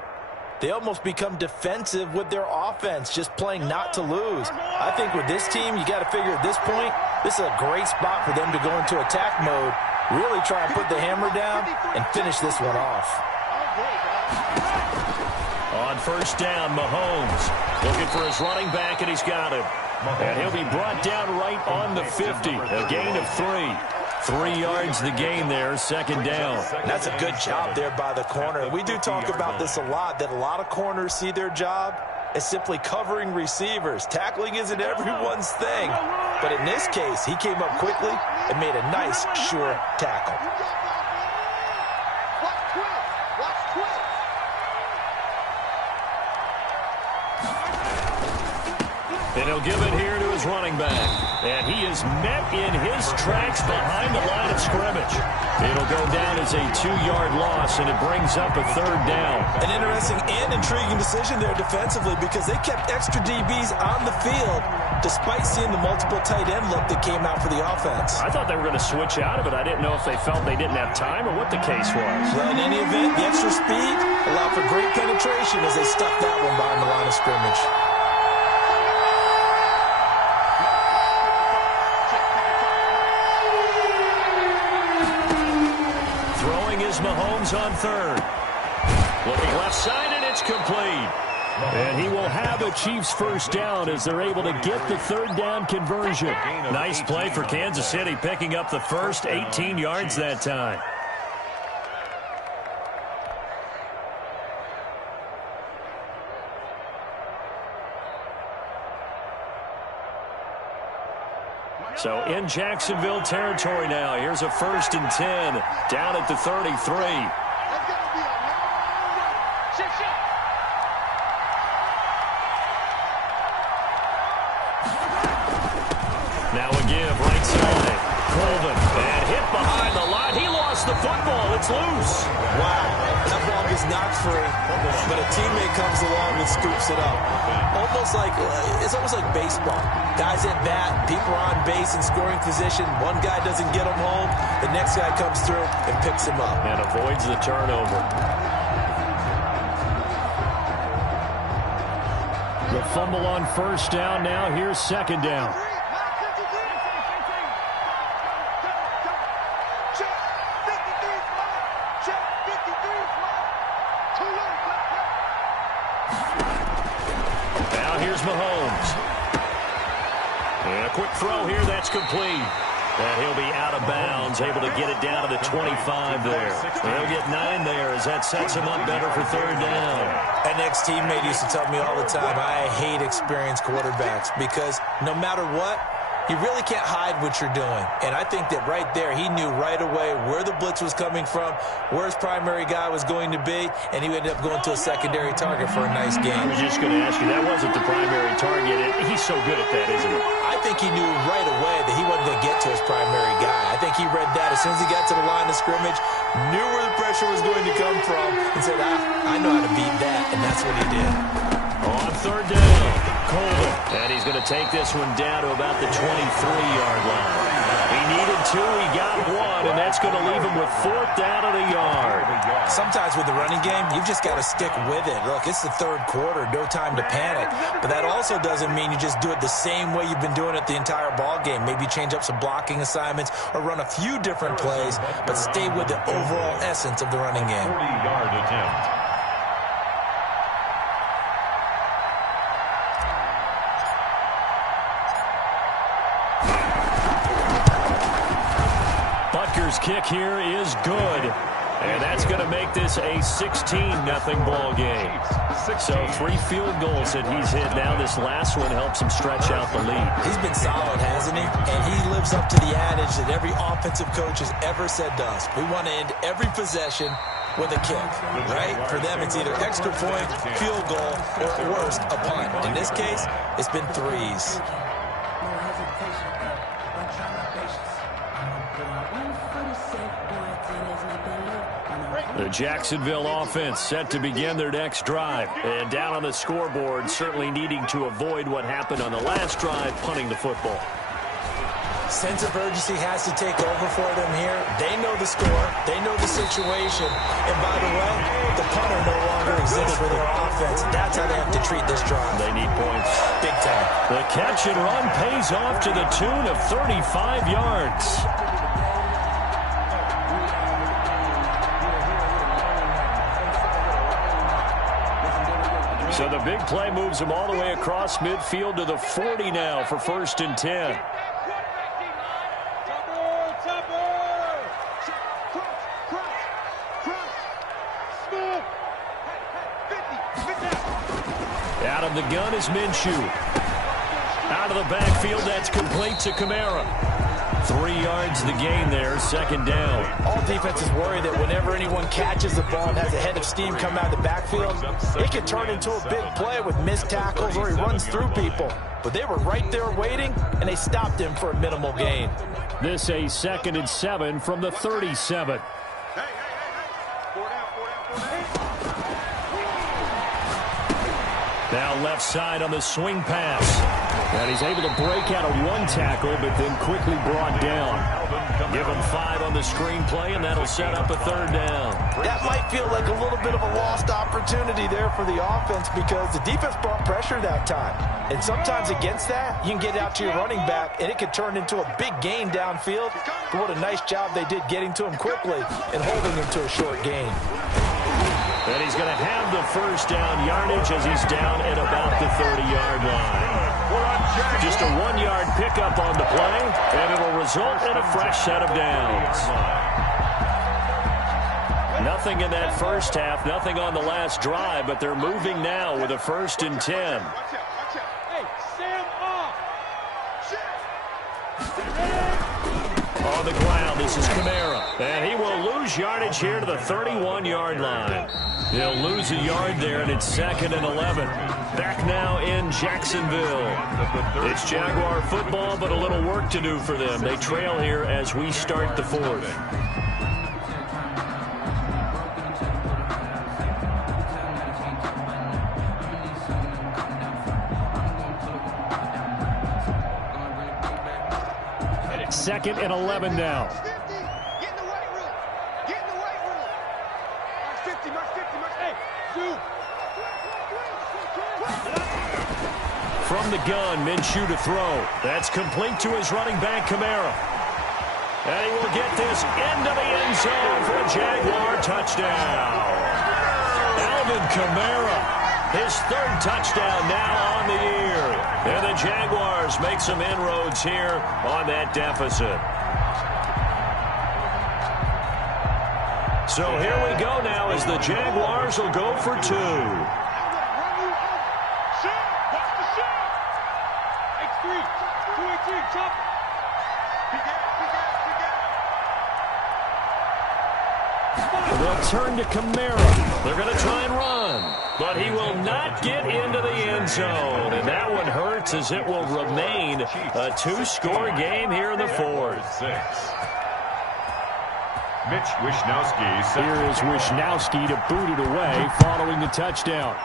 they almost become defensive with their offense, just playing not to lose. I think with this team, you got to figure at this point, this is a great spot for them to go into attack mode, really try and put the hammer down and finish this one off. On 1st down, Mahomes looking for his running back, and he's got him. And he'll be brought down right on the 50. A gain of 3. 3 yards the gain there, 2nd down. That's a good job there by the corner. We do talk about this a lot, that a lot of corners see their job as simply covering receivers. Tackling isn't everyone's thing. But in this case, he came up quickly and made a nice, sure tackle. And he'll give it here to his running back. And he is met in his tracks behind the line of scrimmage. It'll go down as a 2-yard loss, and it brings up a 3rd down. An interesting and intriguing decision there defensively, because they kept extra DBs on the field despite seeing the multiple tight end look that came out for the offense. I thought they were going to switch out of it. I didn't know if they felt they didn't have time or what the case was. Well, in any event, the extra speed allowed for great penetration as they stuck that one behind the line of scrimmage. Mahomes on 3rd. Looking left side, and it's complete. And he will have a Chiefs 1st down as they're able to get the 3rd down conversion. Nice play for Kansas City, picking up the first, 18 yards that time. So in Jacksonville territory now. Here's a 1st and 10 down at the 33. Now a give right side. Colvin, and hit behind the line. He lost the football. It's loose. Wow, that ball gets knocked free, but a teammate comes along and scoops it up. It's almost like baseball. Guys at bat, people are on base in scoring position. One guy doesn't get him home. The next guy comes through and picks him up. And avoids the turnover. The fumble on 1st down now. Here's 2nd down. Now here's Mahomes. And a quick throw here, that's complete. And he'll be out of bounds, able to get it down to the 25 there. He'll get 9 there as that sets him up better for third down. An ex-teammate used to tell me all the time, I hate experienced quarterbacks because no matter what, you really can't hide what you're doing. And I think that right there, he knew right away where the blitz was coming from, where his primary guy was going to be, and he ended up going to a secondary target for a nice game. I was just going to ask you, that wasn't the primary target. He's so good at that, isn't he? I think he knew right away that he wasn't going to get to his primary guy. I think he read that as soon as he got to the line of scrimmage, knew where the pressure was going to come from, and said, I know how to beat that, and that's what he did. On third down, Colvin. And he's going to take this one down to about the 23-yard line. He needed 2, he got 1, and that's going to leave him with 4th down at a yard. Sometimes with the running game, you've just got to stick with it. Look, it's the third quarter, no time to panic. But that also doesn't mean you just do it the same way you've been doing it the entire ball game. Maybe change up some blocking assignments or run a few different plays, but stay with the overall essence of the running game. 40-yard attempt. Butker's kick here is good. And that's going to make this a 16-0 ball game. So 3 field goals that he's hit now. This last one helps him stretch out the lead. He's been solid, hasn't he? And he lives up to the adage that every offensive coach has ever said to us. We want to end every possession with a kick, right? For them, it's either extra point, field goal, or at worst, a punt. In this case, it's been 3s. The Jacksonville offense set to begin their next drive. And down on the scoreboard, certainly needing to avoid what happened on the last drive, punting the football. Sense of urgency has to take over for them here. They know the score. They know the situation. And by the way, the punter no longer exists for their offense. That's how they have to treat this drive. They need points. Big time. The catch and run pays off to the tune of 35 yards. So the big play moves him all the way across midfield to the 40 now for 1st and 10. Out of the gun is Minshew. Out of the backfield, that's complete to Kamara. 3 yards the gain there, 2nd down. All defenses worry that whenever anyone catches the ball and has a head of steam come out of the backfield, it can turn into a big play with missed tackles or he runs through people. But they were right there waiting, and they stopped him for a minimal gain. This a 2nd and 7 from the 37. Now left side on the swing pass. And he's able to break out of 1 tackle, but then quickly brought down. Give him 5 on the screenplay, and that'll set up a 3rd down. That might feel like a little bit of a lost opportunity there for the offense because the defense brought pressure that time. And sometimes against that, you can get out to your running back, and it could turn into a big gain downfield. But what a nice job they did getting to him quickly and holding him to a short gain. And he's going to have the 1st down yardage as he's down at about the 30-yard line. Just a 1-yard pickup on the play, and it'll result in a fresh set of downs. Nothing in that first half, nothing on the last drive, but they're moving now with a 1st and 10. On the ground, this is Kamara. And he will lose yardage here to the 31-yard line. He'll lose a yard there, and it's 2nd and 11. Back now in Jacksonville. It's Jaguar football, but a little work to do for them. They trail here as we start the 4th. Second and 11 now. Get in the weight room. Get in the weight room. March 50, march 50, march 8. Zoom. From the gun, Minshew to throw. That's complete to his running back, Kamara. And he will get this into the end zone for a Jaguar touchdown. Alvin Kamara, his third touchdown now on the year. And the Jaguars make some inroads here on that deficit. So here we go now as the Jaguars will go for 2. They'll turn to Kamara. They're going to try and run, but he will not get into the end zone. And that one hurts as it will remain a 2-score game here in the fourth. Mitch Wishnowski. Here is Wishnowski to boot it away following the touchdown.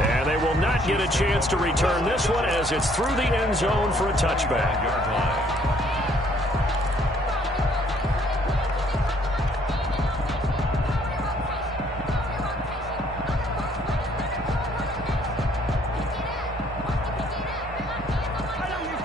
And they will not get a chance to return this one as it's through the end zone for a touchback.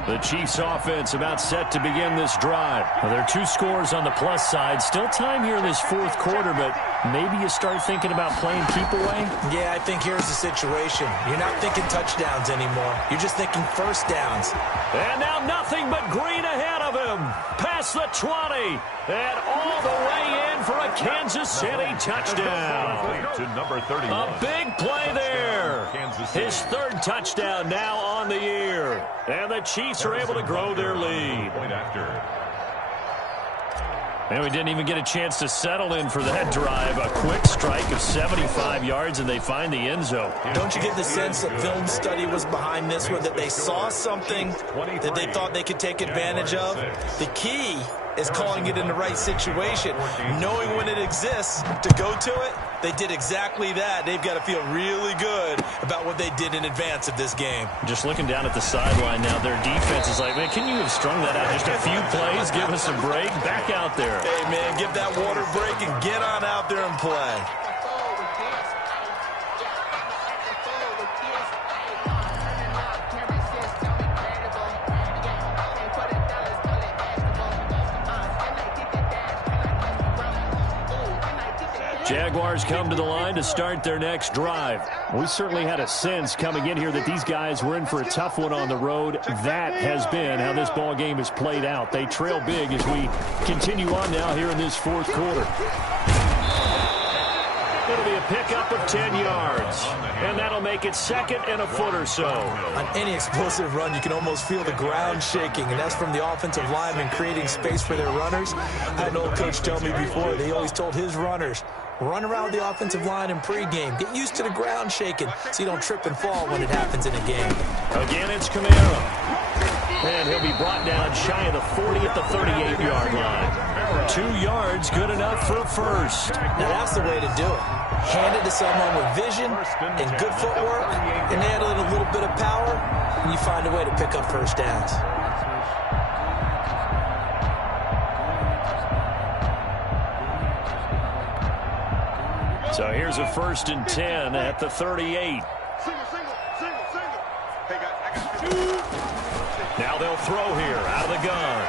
The Chiefs offense about set to begin this drive. Well, there are 2 scores on the plus side. Still time here in this fourth quarter, but maybe you start thinking about playing keep away? Yeah, I think here's the situation. You're not thinking touchdowns anymore. You're just thinking first downs. And now nothing but green ahead of him. Past the 20. And all the way in for a Kansas City touchdown. To number 31. A big play there. His third touchdown now on the year. And the Chiefs are able to grow their lead. Point after. And we didn't even get a chance to settle in for that drive. A quick strike of 75 yards, and they find the end zone. Don't you get the sense that film study was behind this one, that they saw something that they thought they could take advantage of? The key is calling it in the right situation, knowing when it exists to go to it. They did exactly that. They've got to feel really good about what they did in advance of this game. Just looking down at the sideline now, their defense is like, man, can you have strung that out just a few plays? Give us a break. Back out there. Hey, man, give that water break and get on out there and play. Jaguars come to the line to start their next drive. We certainly had a sense coming in here that these guys were in for a tough one on the road. That has been how this ball game has played out. They trail big as we continue on now here in this fourth quarter. It'll be a pickup of 10 yards, and that'll make it second and a foot or so. On any explosive run, you can almost feel the ground shaking, and that's from the offensive linemen creating space for their runners. I had an old coach tell me before, they always told his runners, run around the offensive line in pregame. Get used to the ground shaking so you don't trip and fall when it happens in a game. Again, it's Kamara. And he'll be brought down shy of the 40 at the 38-yard line. 2 yards, good enough for a first. Now that's the way to do it. Hand it to someone with vision and good footwork, and add a little bit of power, and you find a way to pick up first downs. So here's a 1st and 10 at the 38. Now they'll throw here out of the gun.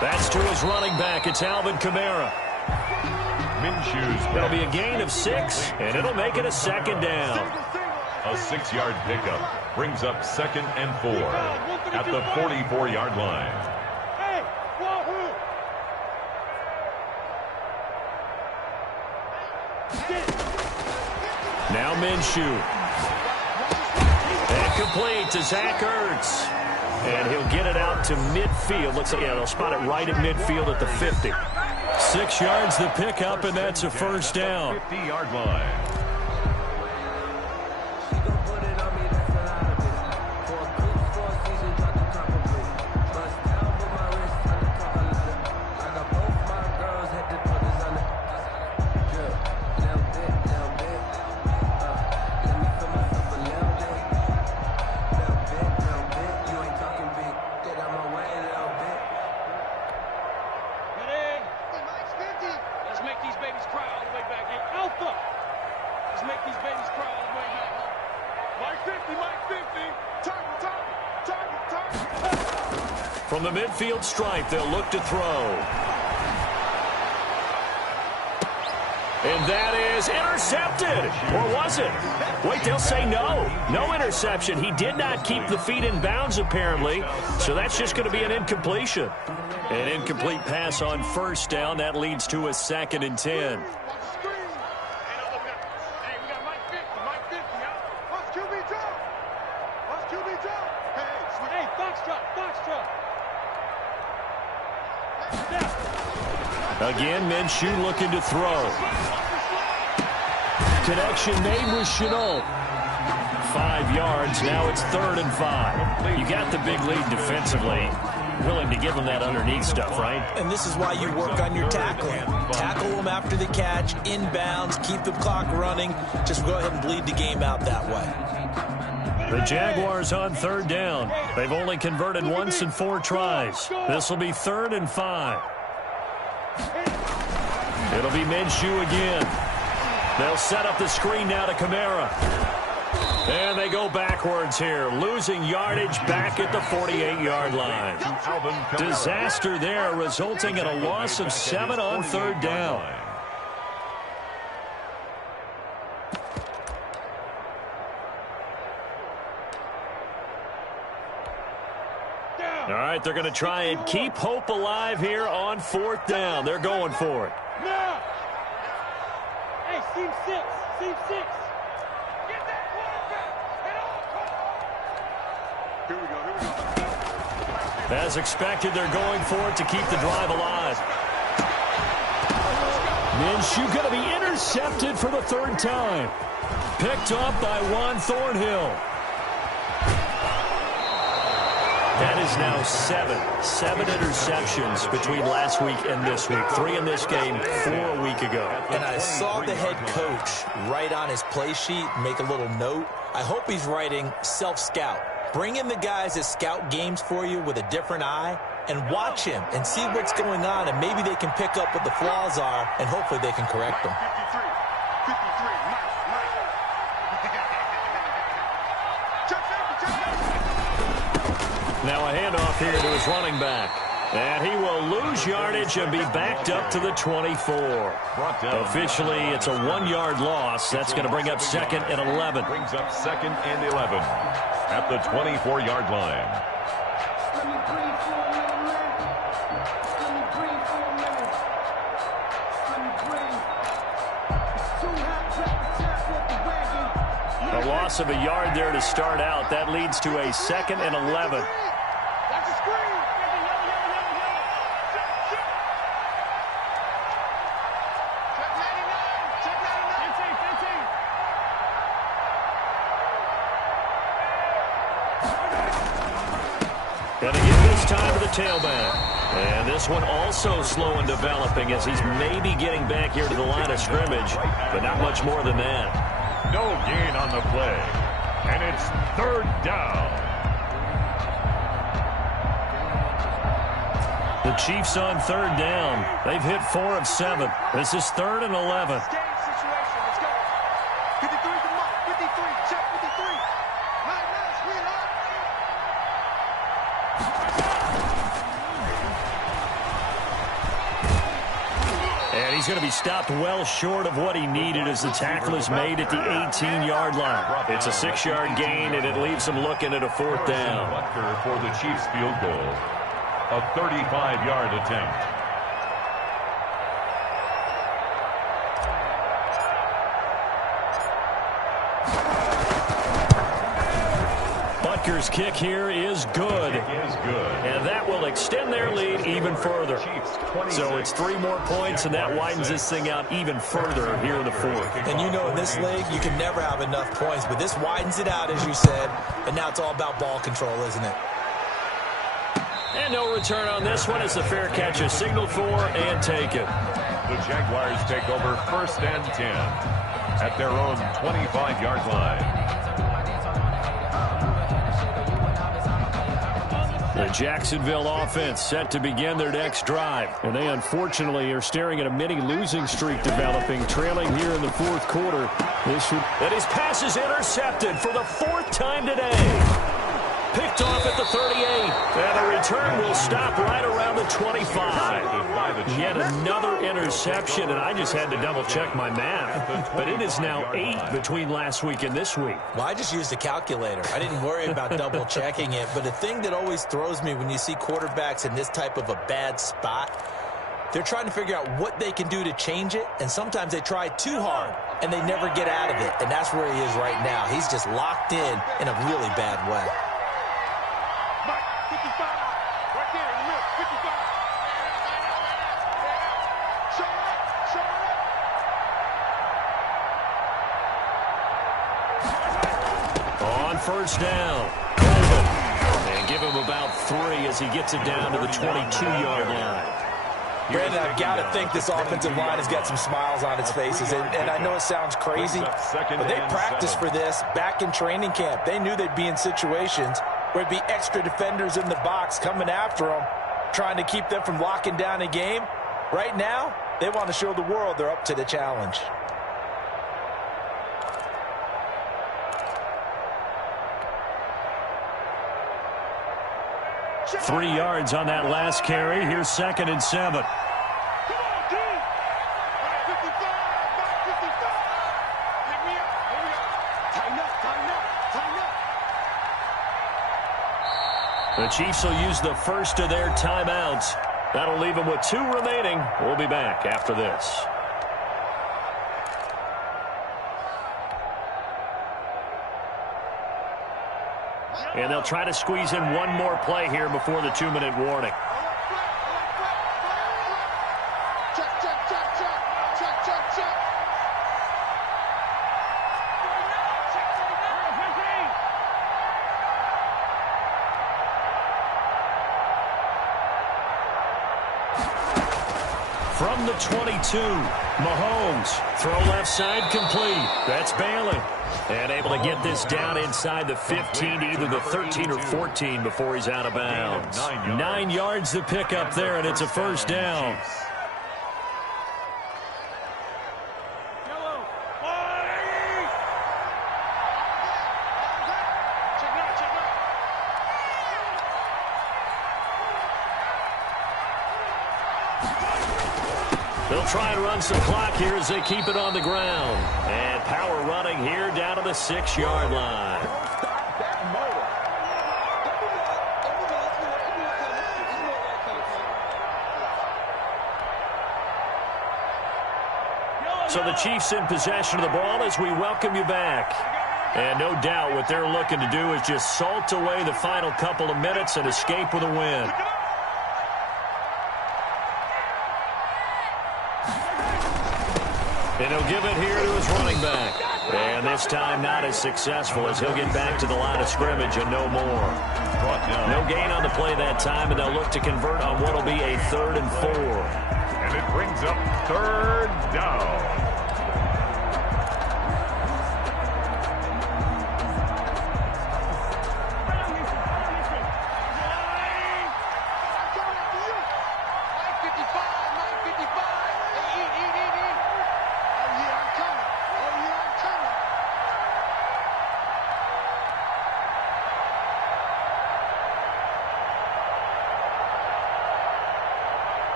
That's to his running back. It's Alvin Kamara. It'll be a gain of 6, and it'll make it a second down. A 6-yard pickup brings up 2nd and 4 at the 44-yard line. Now Minshew. And complete to Zach Ertz. And he'll get it out to midfield. Looks like, yeah, they'll spot it right at midfield at the 50. 6 yards the pickup, and that's a first down. 50-yard line. From the midfield stripe, they'll look to throw. And that is intercepted. Or was it? Wait, they'll say no. No interception. He did not keep the feet in bounds, apparently. So that's just going to be an incompletion. An incomplete pass on first down. That leads to a 2nd and 10. Again, Minshew looking to throw. Connection made with Chanel. 5 yards. Now it's 3rd and 5. You got the big lead defensively. Willing to give them that underneath stuff, right? And this is why you work on your tackling. Tackle them after the catch, inbounds, keep the clock running. Just go ahead and bleed the game out that way. The Jaguars on 3rd down. They've only converted once in 4 tries. This will be 3rd and 5. It'll be Minshew again. They'll set up the screen now to Kamara. And they go backwards here, losing yardage back at the 48-yard line. Disaster there, resulting in a loss of 7 on 3rd down. All right, they're going to try and keep hope alive here on 4th down. They're going for it. Now. Hey, seam 6. Seam 6. Get that quarterback. Here we go. As expected, they're going for it to keep the drive alive. Minshew going to be intercepted for the 3rd time. Picked up by Juan Thornhill. That is now 7 interceptions between last week and this week. 3 in this game, 4 a week ago. And I saw the head coach write on his play sheet, make a little note. I hope he's writing self-scout. Bring in the guys that scout games for you with a different eye and watch him and see what's going on, and maybe they can pick up what the flaws are, and hopefully they can correct them. 53. Now a handoff here to his running back. And he will lose yardage and be backed up to the 24. Officially, it's a 1-yard loss. That's going to bring up 2nd and 11. Brings up 2nd and 11 at the 24-yard line. A loss of a yard there to start out. That leads to a 2nd and 11. Going to give this time to the tailback. And this one also slow in developing as he's maybe getting back here to the line of scrimmage, but not much more than that. No gain on the play. And it's 3rd down. The Chiefs on 3rd down. They've hit 4 of 7. This is 3rd and 11. He's going to be stopped well short of what he needed as the tackle is made at the 18-yard line. It's a 6-yard gain, and it leaves him looking at a 4th down. For the Chiefs field goal, a 35-yard attempt. Butker's kick here is good. And that will extend their lead even further. So it's 3 more points, and that widens this thing out even further here in the 4th. And you know in this league, you can never have enough points, but this widens it out, as you said, and now it's all about ball control, isn't it? And no return on this one as the fair catch is signaled for and taken. The Jaguars take over 1st and 10 at their own 25-yard line. The Jacksonville offense set to begin their next drive. And they unfortunately are staring at a mini losing streak developing, trailing here in the 4th quarter. And his pass is intercepted for the 4th time today. Picked off at the 38. And the return will stop right around the 25. Yet another interception, and I just had to double-check my math. But it is now 8 between last week and this week. Well, I just used a calculator. I didn't worry about double-checking it. But the thing that always throws me when you see quarterbacks in this type of a bad spot, they're trying to figure out what they can do to change it, and sometimes they try too hard, and they never get out of it. And that's where he is right now. He's just locked in a really bad way. 55, right there in the middle, 55. On first down, Colvin. And give him about 3 as he gets it down to the 22-yard line. Brandon, I've got to think this offensive line has got some smiles on its faces. And I know it sounds crazy, but they practiced for this back in training camp. They knew they'd be in situations where it'd be extra defenders in the box coming after them, trying to keep them from locking down a game. Right now, they want to show the world they're up to the challenge. Three yards on that last carry. Here's 2nd and 7. Come on, dude. 55, 55. Hit me up, hit me up. Tighten up, tighten up, tighten up. The Chiefs will use the first of their timeouts. That'll leave them with 2 remaining. We'll be back after this. And they'll try to squeeze in one more play here before the 2-minute warning. Check, check, check, check. Check, check, check. From the 22, Mahomes, throw left side complete. That's Bailey. And able to get this down inside the 15 to either the 13 or 14 before he's out of bounds. 9 yards to pick up there, and it's a first down. They'll try and run some clock here as they keep it on the ground. And power running here down to the 6-yard line. So the Chiefs in possession of the ball as we welcome you back. And no doubt what they're looking to do is just salt away the final couple of minutes and escape with a win. And he'll give it here to his running back. And this time not as successful as he'll get back to the line of scrimmage and no more. No gain on the play that time, and they'll look to convert on what will be a 3rd and 4. And it brings up 3rd down.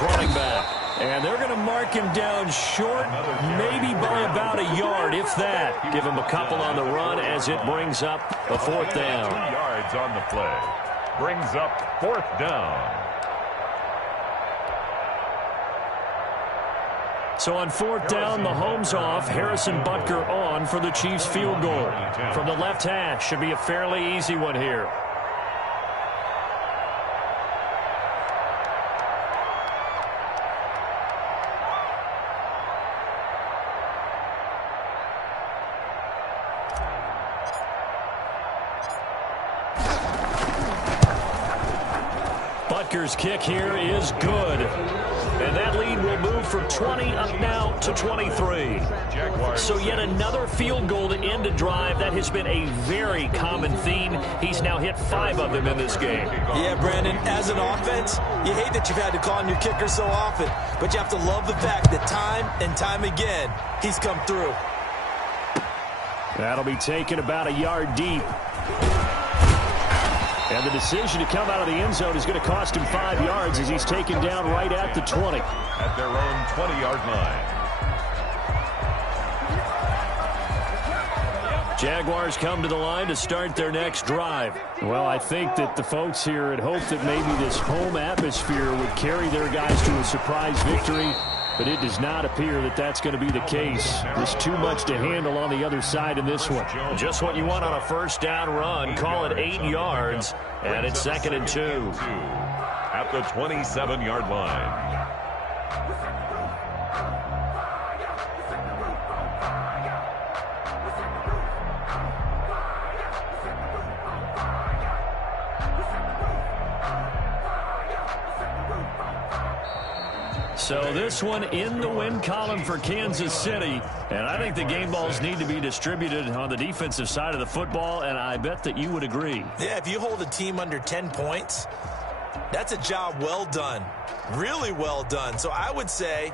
Running back. And they're going to mark him down short, maybe by about a yard, if that. Give him a couple on the run as it brings up a 4th down. 2 yards on the play. Brings up 4th down. So on 4th down, Mahomes off, Harrison Butker on for the Chiefs field goal. From the left hash, should be a fairly easy one here. Butker's kick here is good. And that lead will move from 20 up now to 23. So yet another field goal to end a drive. That has been a very common theme. He's now hit 5 of them in this game. Yeah, Brandon, as an offense, you hate that you've had to call on your kicker so often, but you have to love the fact that time and time again, he's come through. That'll be taken about a yard deep. And the decision to come out of the end zone is going to cost him 5 yards as he's taken down right at the 20. At their own 20-yard line. Jaguars come to the line to start their next drive. Well, I think that the folks here had hoped that maybe this home atmosphere would carry their guys to a surprise victory, but it does not appear that that's going to be the case. There's too much to handle on the other side in this one. Just what you want on a first down run. Call it 8 yards, and it's 2nd and 2. At the 27-yard line. So this one in the win column for Kansas City. And I think the game balls need to be distributed on the defensive side of the football, and I bet that you would agree. Yeah, if you hold a team under 10 points, that's a job well done. Really well done. So I would say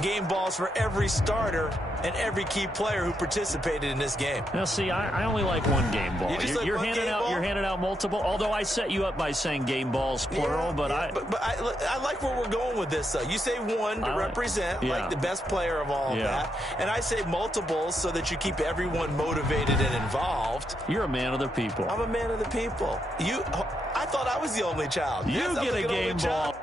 game balls for every starter and every key player who participated in this game. Now, see, I only like one game ball. You're handing out multiple. Although I set you up by saying game balls plural, yeah, but I like where we're going with this. Though you say one to represent like the best player of all of that, and I say multiples so that you keep everyone motivated and involved. You're a man of the people. I'm a man of the people. I thought I was the only child. You get a game ball.